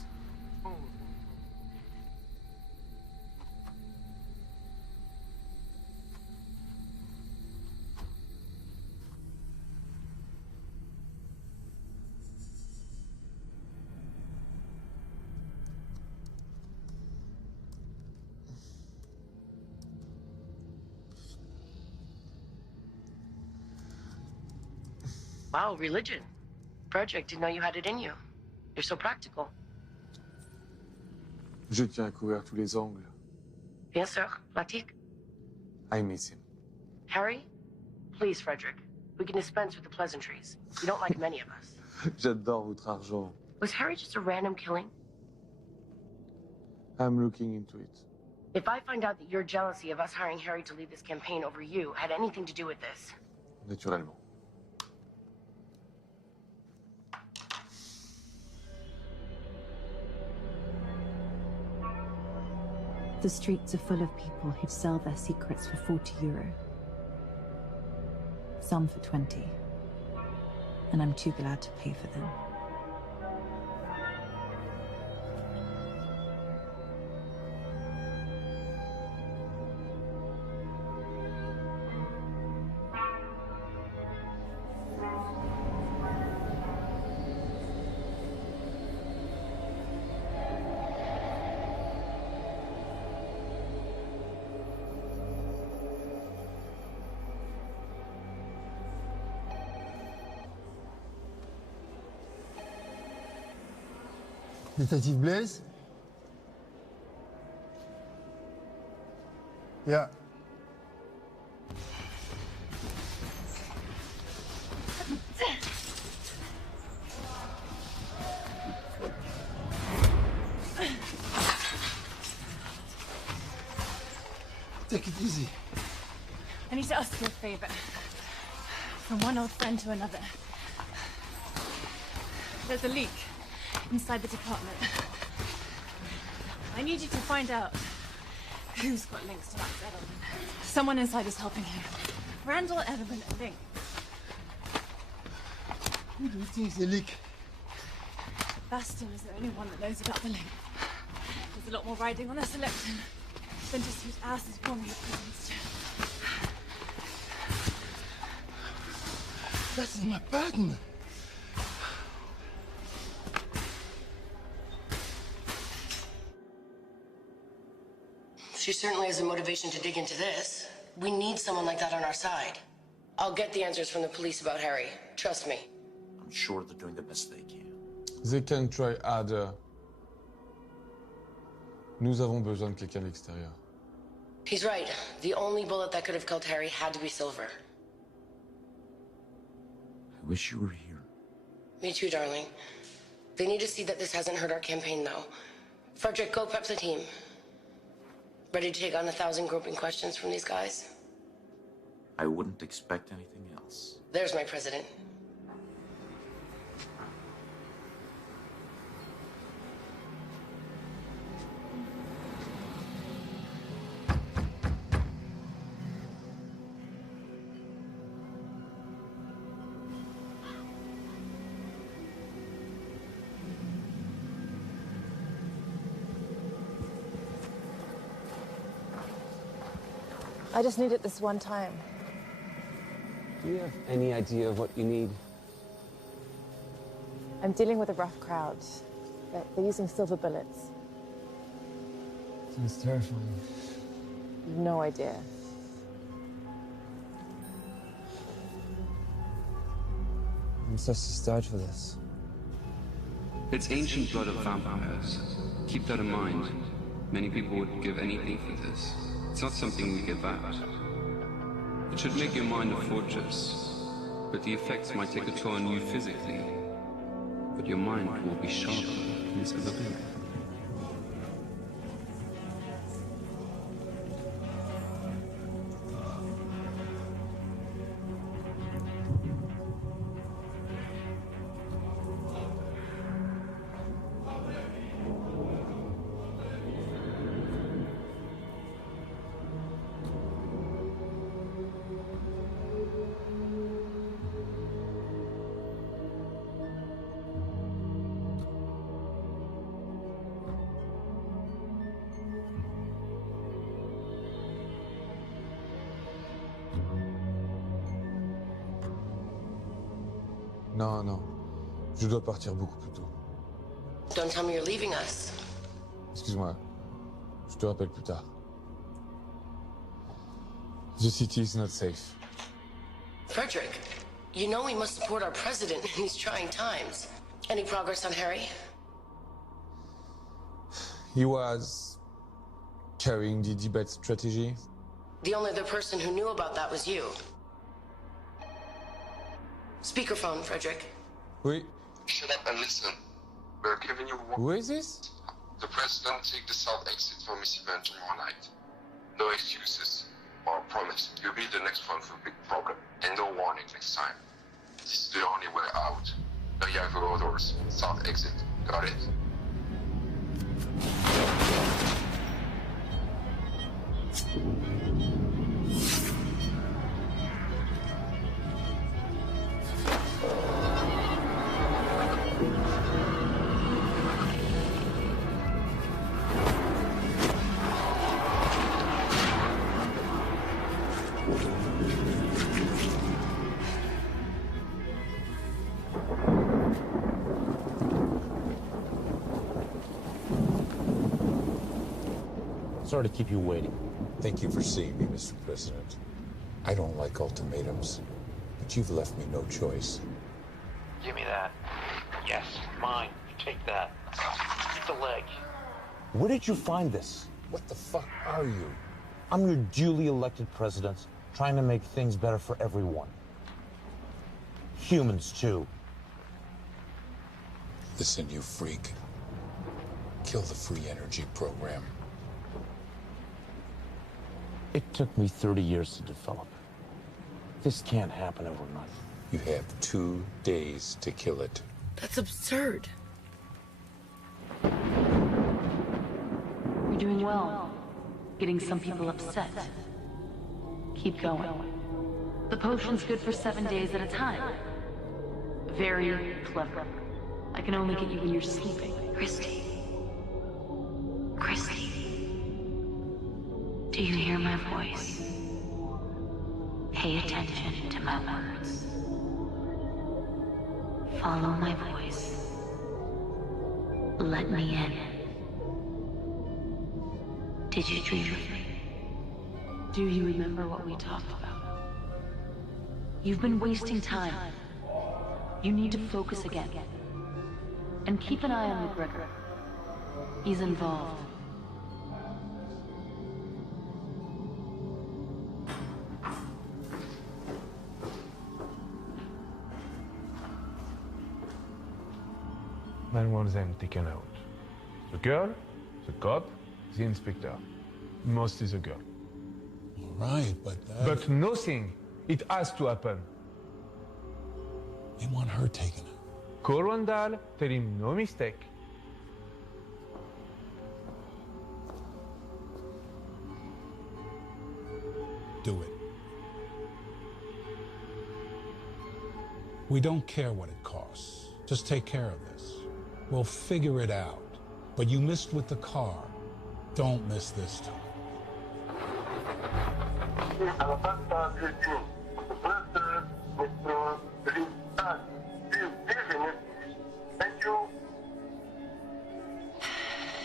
Wow, religion. Frederick, didn't know you had it in you. You're so practical. Je tiens à couvrir tous les angles. Bien sûr, pratique. I miss him. Harry, please, Frederick. We can dispense with the pleasantries. You don't like many of us. J'adore votre argent. Was Harry just a random killing? I'm looking into it. If I find out that your jealousy of us hiring Harry to lead this campaign over you had anything to do with this... Naturellement. The streets are full of people who'd sell their secrets for €40. Some for 20. And I'm too glad to pay for them. Detective Blaze? Yeah. Take it easy. I need to ask you a favor. From one old friend to another. There's a leak inside the department. I need you to find out who's got links to that settlement. Someone inside is helping him. Randall Edelman, a link. Who do you think is the leak? Baston is the only one that knows about the link. There's a lot more riding on this election than just whose ass is warming the president's chair. That's my partner. She certainly has a motivation to dig into this. We need someone like that on our side. I'll get the answers from the police about Harry. Trust me. I'm sure they're doing the best they can. They can try harder. Nous avons besoin de quelqu'un de l'extérieur. He's right. The only bullet that could have killed Harry had to be silver. I wish you were here. Me too, darling. They need to see that this hasn't hurt our campaign, though. Frederick, go prep the team. Ready to take on 1,000 groping questions from these guys? I wouldn't expect anything else. There's my president. I just need it this one time. Do you have any idea of what you need? I'm dealing with a rough crowd. They're using silver bullets. Sounds terrifying. No idea. Ancestors died for this. It's ancient blood of vampires. Keep that in mind. Many people would give anything for this. It's not something we give out. It should make your mind a fortress, but the effects might take a toll on you physically. But your mind will be sharper than it's ever been. Non, non. Je dois partir beaucoup plus tôt. Don't tell me you're leaving us. Excuse-moi. Je te rappelle plus tard. The city is not safe. Frederick, you know we must support our president in these trying times. Any progress on Harry? He was carrying the debate strategy. The only other person who knew about that was you. Speakerphone, Frederick. Oui. Shut up and listen. We're giving you one. Who is this? The president take the south exit for Miss Event tomorrow night. No excuses or promise. You'll be the next one for a big problem. And no warning next time. This is the only way out. No Yahoo doors. South exit. Got it? Sorry to keep you waiting. Thank you for seeing me, Mr. President. I don't like ultimatums, but you've left me no choice. Give me that. Yes, mine. Take that. Keep the leg. Where did you find this? What the fuck are you? I'm your duly elected president, trying to make things better for everyone. Humans, too. Listen, you freak. Kill the free energy program. It took me 30 years to develop. This can't happen overnight. You have 2 days to kill it. That's absurd. You're doing well. Getting some people upset. Keep going. The potion's good for 7 days at a time. Very clever. I can only get you when you're sleeping. Christy. Christy. Do you hear my voice? Pay attention to my words. Follow my voice. Let me in. Did you dream of me? Do you remember what we talked about? You've been wasting time. You need to focus again. And keep an eye on McGregor. He's involved. Man wants them taken out. The girl, the cop, the inspector. Mostly the girl. Right, but But nothing It has to happen. They want her taken. Call Randall, tell him no mistake. Do it. We don't care what it costs. Just take care of this. We'll figure it out. But you missed with the car. Don't miss this time.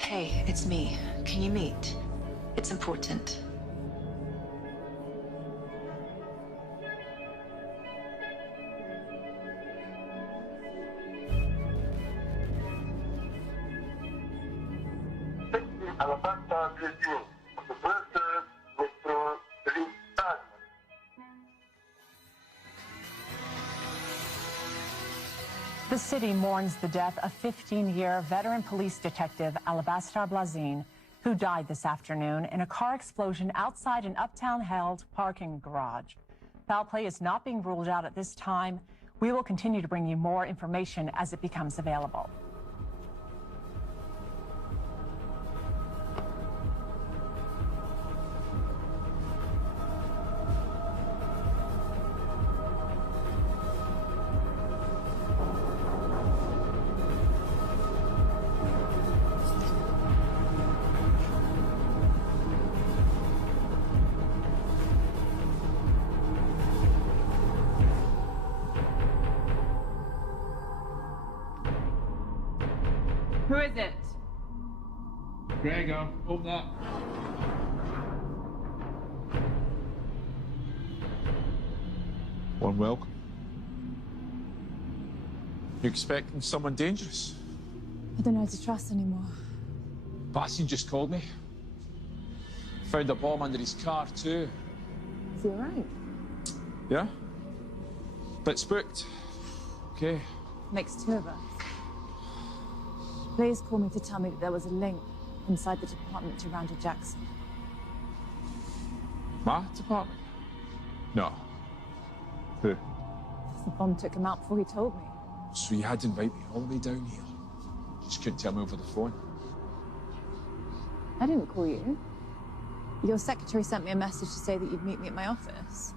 Hey, it's me. Can you meet? It's important. The city mourns the death of 15-year veteran police detective Alabaster Blazin, who died this afternoon in a car explosion outside an uptown held parking garage. Foul play is not being ruled out at this time. We will continue to bring you more information as it becomes available. Who is it? Gregor, open up. Warm welcome. You expecting someone dangerous? I don't know how to trust anymore. Bastian just called me. Found a bomb under his car too. Is he alright? Yeah? Bit spooked. Okay. Makes two of us. Blaze called me to tell me that there was a link inside the department to Randall Jackson. My department? No. Who? The bomb took him out before he told me. So you had to invite me all the way down here. Just couldn't tell me over the phone. I didn't call you. Your secretary sent me a message to say that you'd meet me at my office.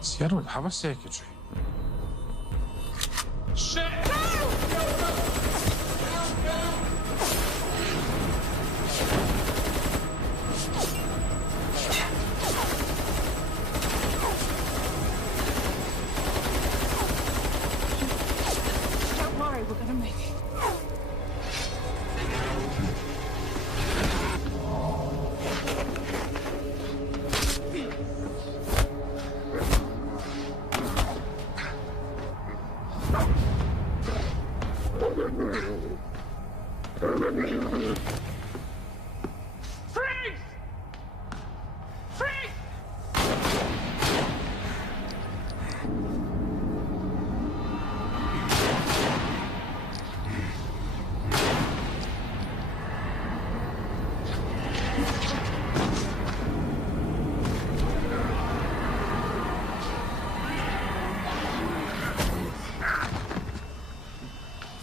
See, I don't have a secretary. Shit! Don't worry, we're gonna make it. Freeze! Freeze!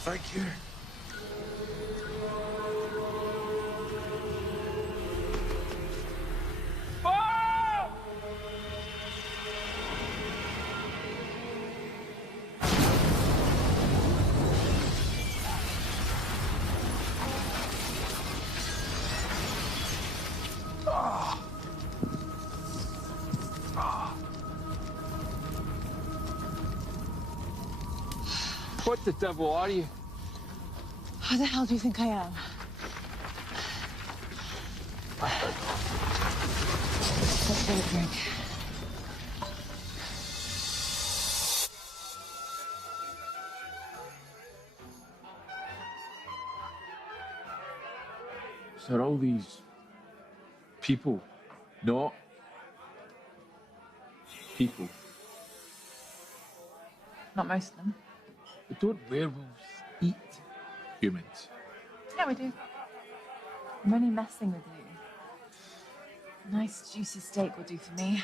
Thank you. What the devil are you? Who the hell do you think I am? Let's get a drink. So are all these people not people? Not most of them. But don't werewolves eat humans? Yeah, we do. I'm only messing with you. A nice juicy steak will do for me.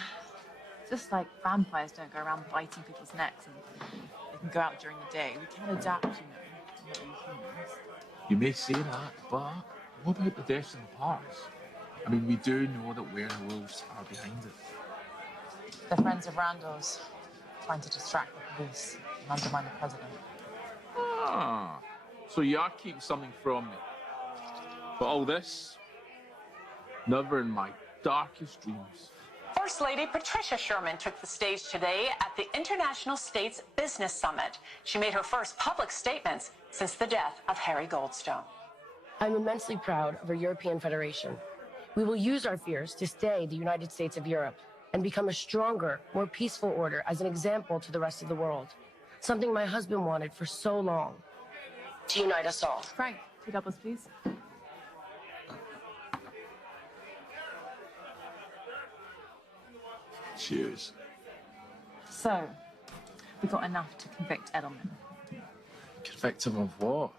Just like vampires don't go around biting people's necks and they can go out during the day. We can adapt, you know, not we humans. You may say that, but what about the deaths in the parks? I mean, we do know that werewolves are behind it. They're friends of Randall's, trying to distract the police and undermine the president. Ah, so you are keeping something from me. But all this, never in my darkest dreams. First Lady Patricia Sherman took the stage today at the International States Business Summit. She made her first public statements since the death of Harry Goldstone. I'm immensely proud of our European Federation. We will use our fears to stay the United States of Europe and become a stronger, more peaceful order as an example to the rest of the world. Something my husband wanted for so long. To unite us all. Frank, 2 doubles, please. Cheers. So, we got enough to convict Edelman. Convict him of what?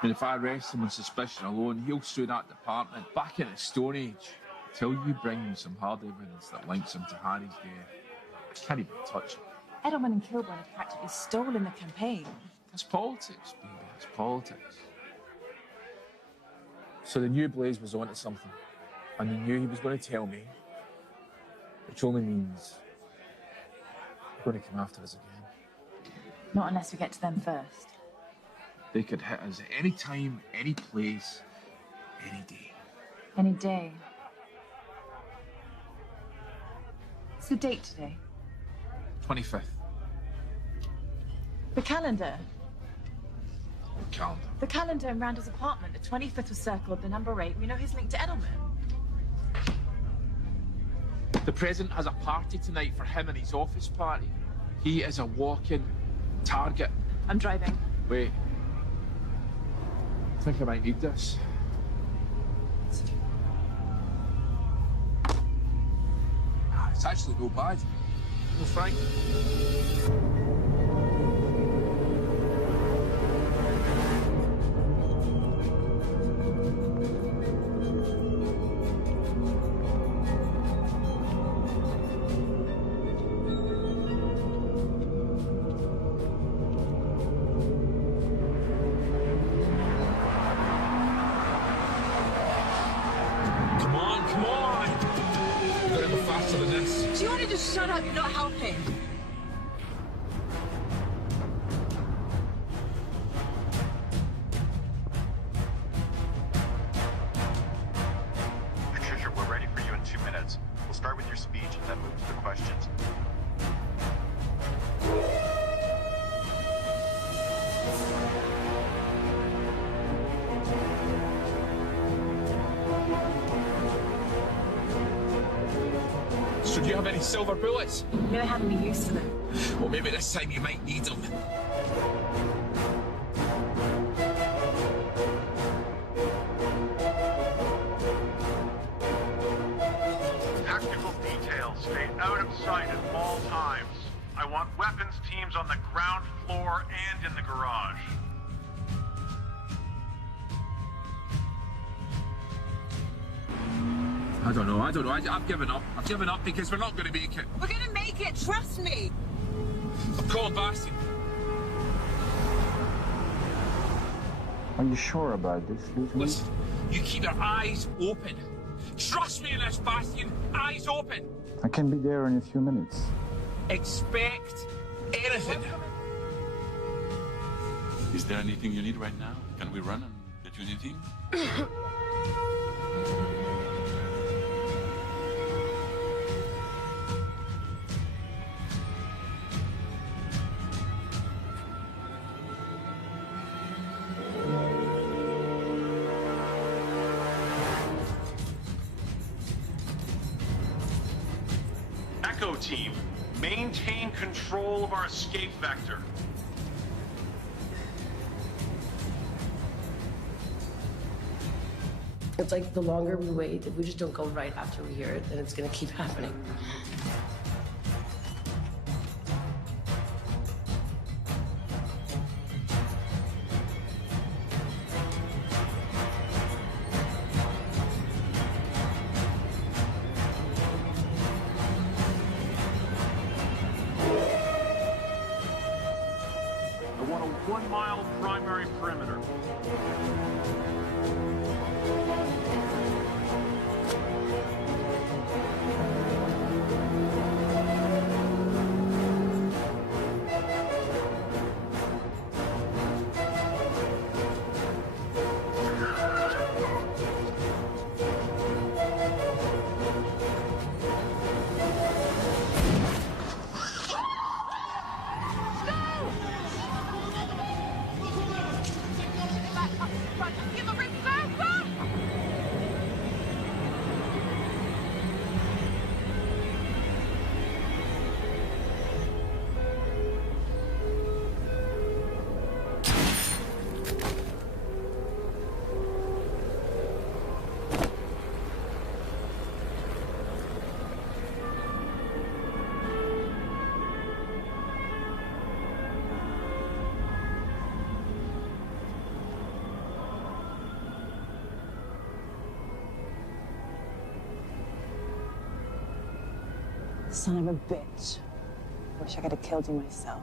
I mean, if I arrest him on suspicion alone, he'll sue that department back in the Stone Age. Till you bring me some hard evidence that links him to Harry's death, I can't even touch him. Edelman and Kilburn have practically stolen the campaign. That's politics, baby. It's politics. So they knew Blaze was onto something, and they knew he was going to tell me, which only means they're going to come after us again. Not unless we get to them first. They could hit us at any time, any place, any day. Any day. What's the date today? 25th. The calendar. Calendar. The calendar in Randall's apartment. The 25th was circled, the number 8. We know he's linked to Edelman. The president has a party tonight for him and his office party. He is a walking target. I'm driving. Wait. I think I might need this. It's actually no bad. No, Frank. Do you want to just shut up? You're not helping. Patricia, we're ready for you in 2 minutes. We'll start with your speech and then move to the questions. So do you have any silver bullets? Never had any use for them. Well, maybe this time you might need them. Tactical details stay out of sight at all times. I want weapons teams on the ground floor and in the garage. I don't know. I've given up. I've given up because we're not going to make it. We're going to make it, trust me. I'm calling Bastian. Are you sure about this, Lieutenant? Listen, you keep your eyes open. Trust me in this, Bastian. Eyes open. I can be there in a few minutes. Expect anything. Is there anything you need right now? Can we run and get you anything? Echo team, maintain control of our escape vector. It's like the longer we wait, if we just don't go right after we hear it, then it's gonna keep happening. I want a 1-mile primary perimeter. Son of a bitch. Wish I could have killed you myself.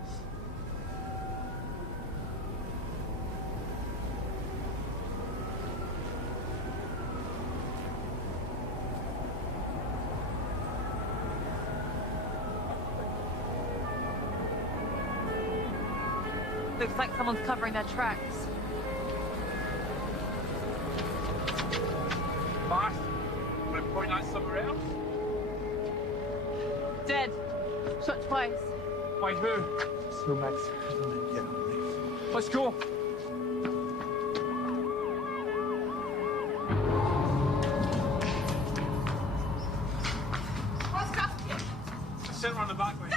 Looks like someone's covering their tracks. Boss, want to point out somewhere else? Dead. Shot twice. By who? So, Max, yeah, mate. Let's go. Sit around the back way.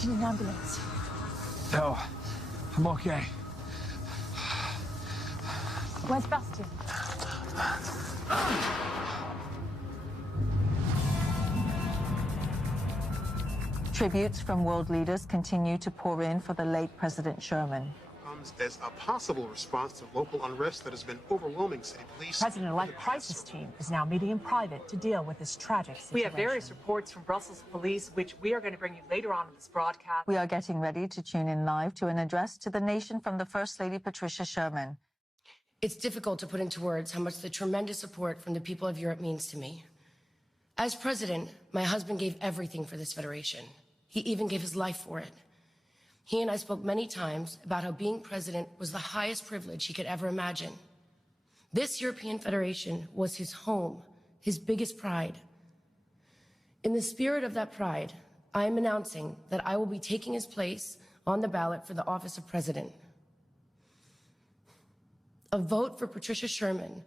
You need an ambulance. No, I'm okay. Where's Bastian? Tributes from world leaders continue to pour in for the late President Sherman. Comes as a possible response to local unrest that has been overwhelming city police. President-elect crisis team is now meeting in private to deal with this tragic situation. We have various reports from Brussels police, which we are going to bring you later on in this broadcast. We are getting ready to tune in live to an address to the nation from the First Lady Patricia Sherman. It's difficult to put into words how much the tremendous support from the people of Europe means to me. As president, my husband gave everything for this federation. He even gave his life for it. He and I spoke many times about how being president was the highest privilege he could ever imagine. This European Federation was his home, his biggest pride. In the spirit of that pride, I am announcing that I will be taking his place on the ballot for the office of president. A vote for Patricia Sherman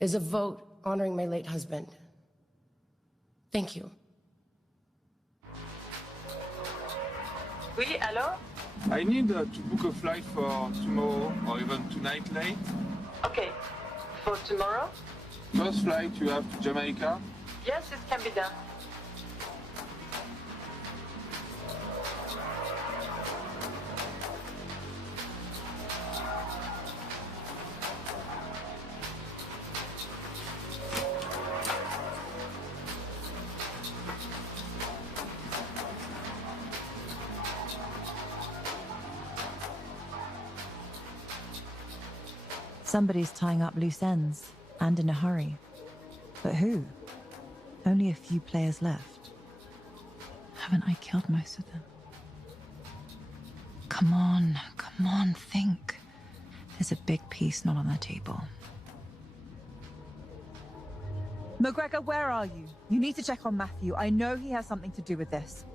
is a vote honoring my late husband. Thank you. Oui, allô? I need to book a flight for tomorrow or even tonight late. Okay. For tomorrow? First flight you have to Jamaica? Yes, it can be done. Somebody's tying up loose ends, and in a hurry. But who? Only a few players left. Haven't I killed most of them? Come on, think. There's a big piece not on the table. McGregor, where are you? You need to check on Matthew. I know he has something to do with this.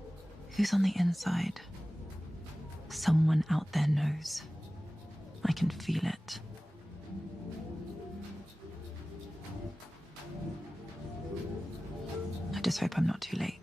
Who's on the inside? Someone out there knows. I can feel it. I just hope I'm not too late.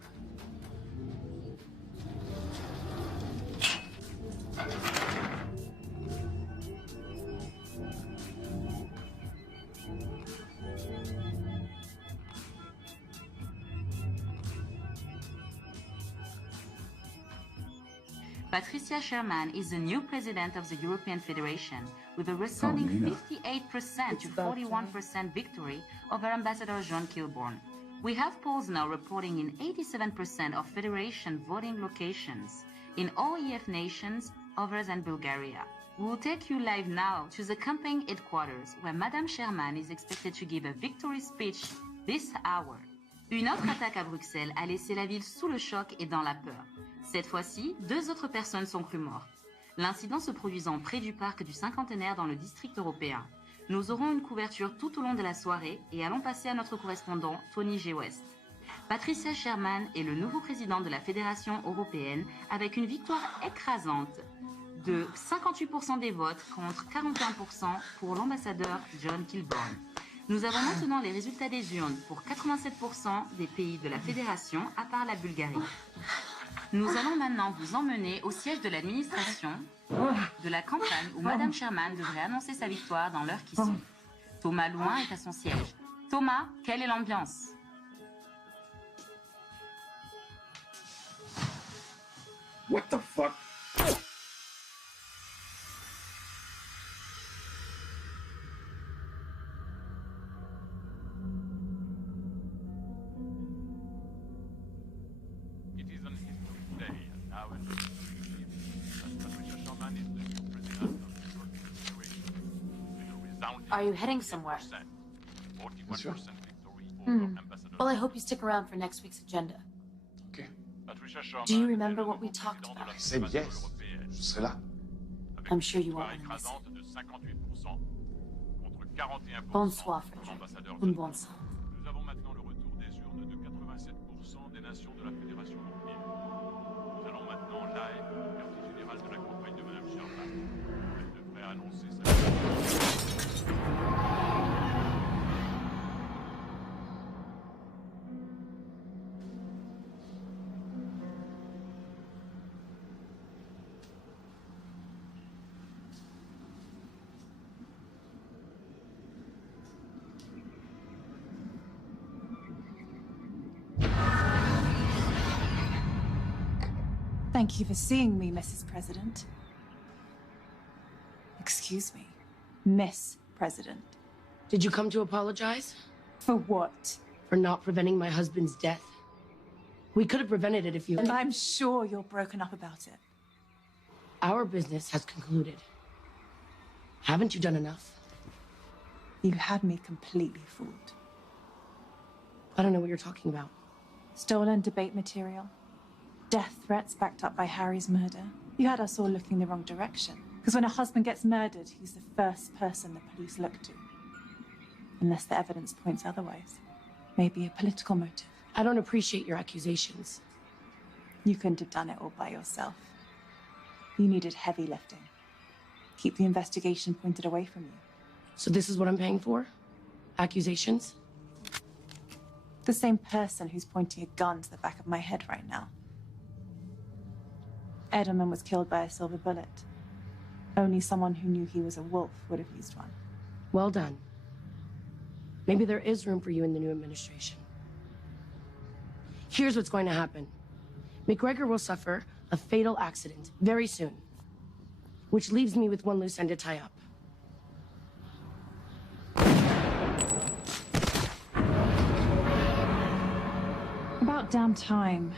Patricia Sherman is the new president of the European Federation, with a resounding 58% to 41% victory over Ambassador John Kilbourne. We have polls now reporting in 87% of Federation voting locations in all EF nations other than Bulgaria. We will take you live now to the campaign headquarters, where Madame Sherman is expected to give a victory speech this hour. Une autre attaque à Bruxelles a laissé la ville sous le choc et dans la peur. Cette fois-ci, 2 autres personnes sont crues mortes. L'incident se produisant près du parc du Cinquantenaire dans le district européen. Nous aurons une couverture tout au long de la soirée et allons passer à notre correspondant Tony G. West. Patricia Sherman est le nouveau président de la Fédération européenne avec une victoire écrasante de 58% des votes contre 41% pour l'ambassadeur John Kilbourne. Nous avons maintenant les résultats des urnes pour 87% des pays de la Fédération à part la Bulgarie. Nous allons maintenant vous emmener au siège de l'administration de la campagne où Madame Sherman devrait annoncer sa victoire dans l'heure qui suit. Thomas Louin est à son siège. Thomas, quelle est l'ambiance? What the fuck? Are you heading somewhere? Sure. Well, I hope you stick around for next week's agenda. Okay. Do you remember what we talked about? I said yes. Je serai là. I'm sure you won't miss it. Bonsoir, Frederick. Un bon sang. Nous avons maintenant le retour des urnes de 87% des nations de la Fédération européenne. Nous allons maintenant live au quartier général de la campagne de Madame Sherman. Elle devrait annoncer sa Thank you for seeing me, Mrs. President. Excuse me, Miss President. Did you come to apologize? For what? For not preventing my husband's death. We could have prevented it if you... And I'm sure you're broken up about it. Our business has concluded. Haven't you done enough? You had me completely fooled. I don't know what you're talking about. Stolen debate material. Death threats backed up by Harry's murder. You had us all looking the wrong direction. Because when a husband gets murdered, he's the first person the police look to. Unless the evidence points otherwise. Maybe a political motive. I don't appreciate your accusations. You couldn't have done it all by yourself. You needed heavy lifting. Keep the investigation pointed away from you. So this is what I'm paying for? Accusations? The same person who's pointing a gun to the back of my head right now. Edelman was killed by a silver bullet. Only someone who knew he was a wolf would have used one. Well done. Maybe there is room for you in the new administration. Here's what's going to happen. McGregor will suffer a fatal accident very soon, which leaves me with one loose end to tie up. About damn time.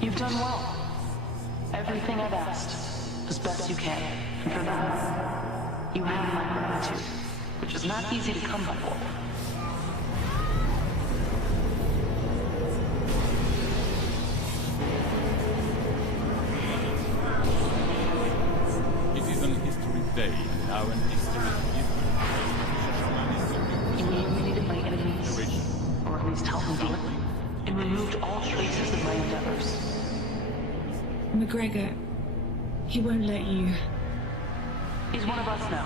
You've done well. Everything I've asked, as best you can. And for that, you have my gratitude, which is not easy to come by. It is an historic day, now an historic evening. You eliminated my enemies, or at least helped me do it, and removed all traces of my endeavors. McGregor, he won't let you. He's one of us now.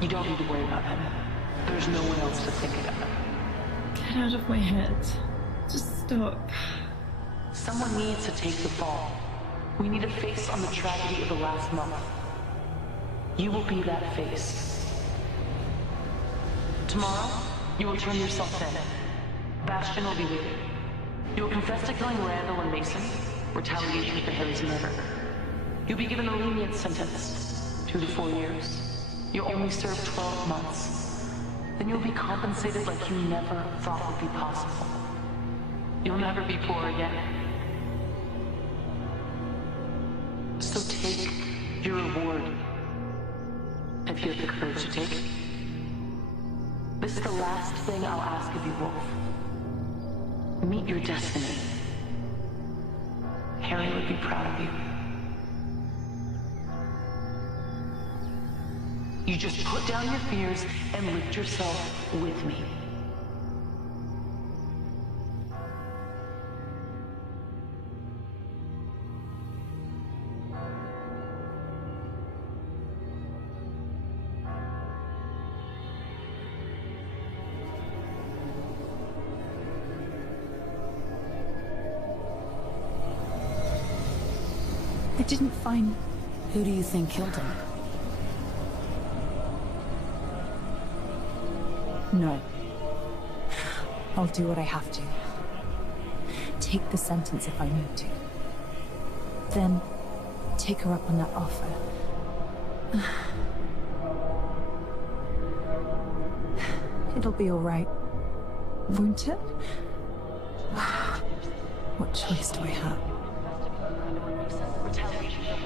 You don't need to worry about him. There's no one else to think about. Get out of my head. Just stop. Someone needs to take the fall. We need a face on the tragedy of the last month. You will be that face. Tomorrow, you will turn yourself in. Bastion will be with you. You will confess to killing Randall and Mason, retaliation for Harry's murder. You'll be given a lenient sentence, 2 to 4 years. You'll only serve 12 months. Then you'll be compensated like you never thought would be possible. You'll never be poor again. So take your reward, if you have the courage to take it. This is the last thing I'll ask of you, Wolf. Meet your destiny. Harry would be proud of you. You just put down your fears and lift yourself with me. I didn't find... Who do you think killed him? No. I'll do what I have to. Take the sentence if I need to. Then, take her up on that offer. It'll be all right, won't it? What choice do I have?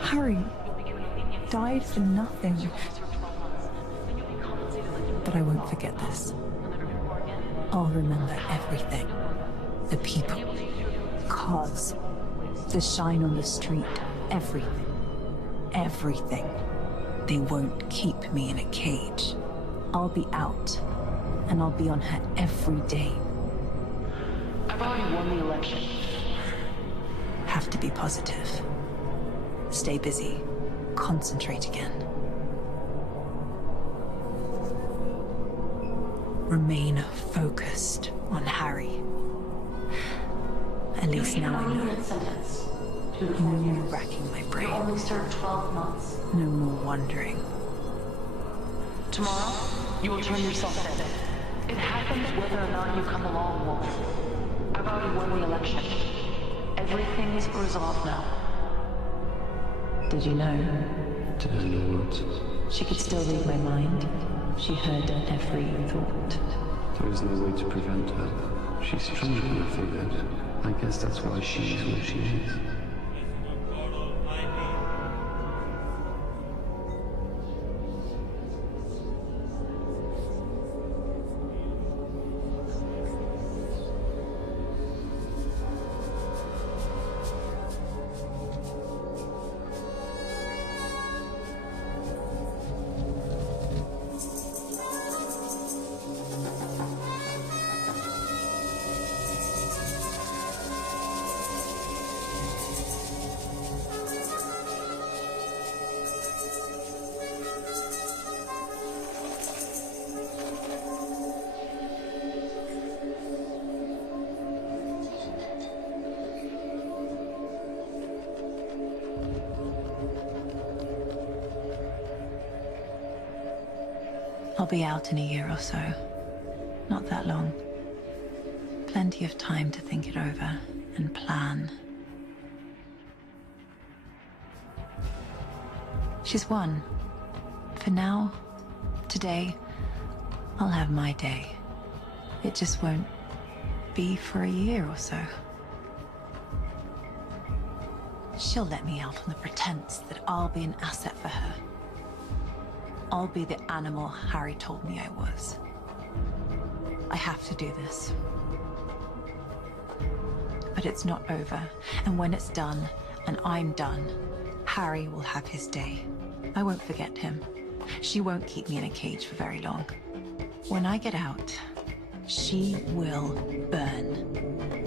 Harry died for nothing. But I won't forget this. I'll remember everything. The people, cars, the shine on the street, everything. Everything. They won't keep me in a cage. I'll be out, and I'll be on her every day. I've already won the election. Have to be positive. Stay busy. Concentrate again. Remain focused on Harry. At least now I know. No more racking my brain. You only served 12 months. No more wondering. Tomorrow, you will turn yourself in. It happens whether or not you come along, Wolf. I've already won the election. Everything's resolved now. Did you know? Did I know what? She could still read my mind. She heard every thought. There is no way to prevent her. She's stronger than I figured. I guess that's why she is what she is. I'll be out in a year or so. Not that long. Plenty of time to think it over and plan. She's won. For now, today, I'll have my day. It just won't be for a year or so. She'll let me out on the pretense that I'll be an asset for her. I'll be the animal Harry told me I was. I have to do this. But it's not over, and when it's done, and I'm done, Harry will have his day. I won't forget him. She won't keep me in a cage for very long. When I get out, she will burn.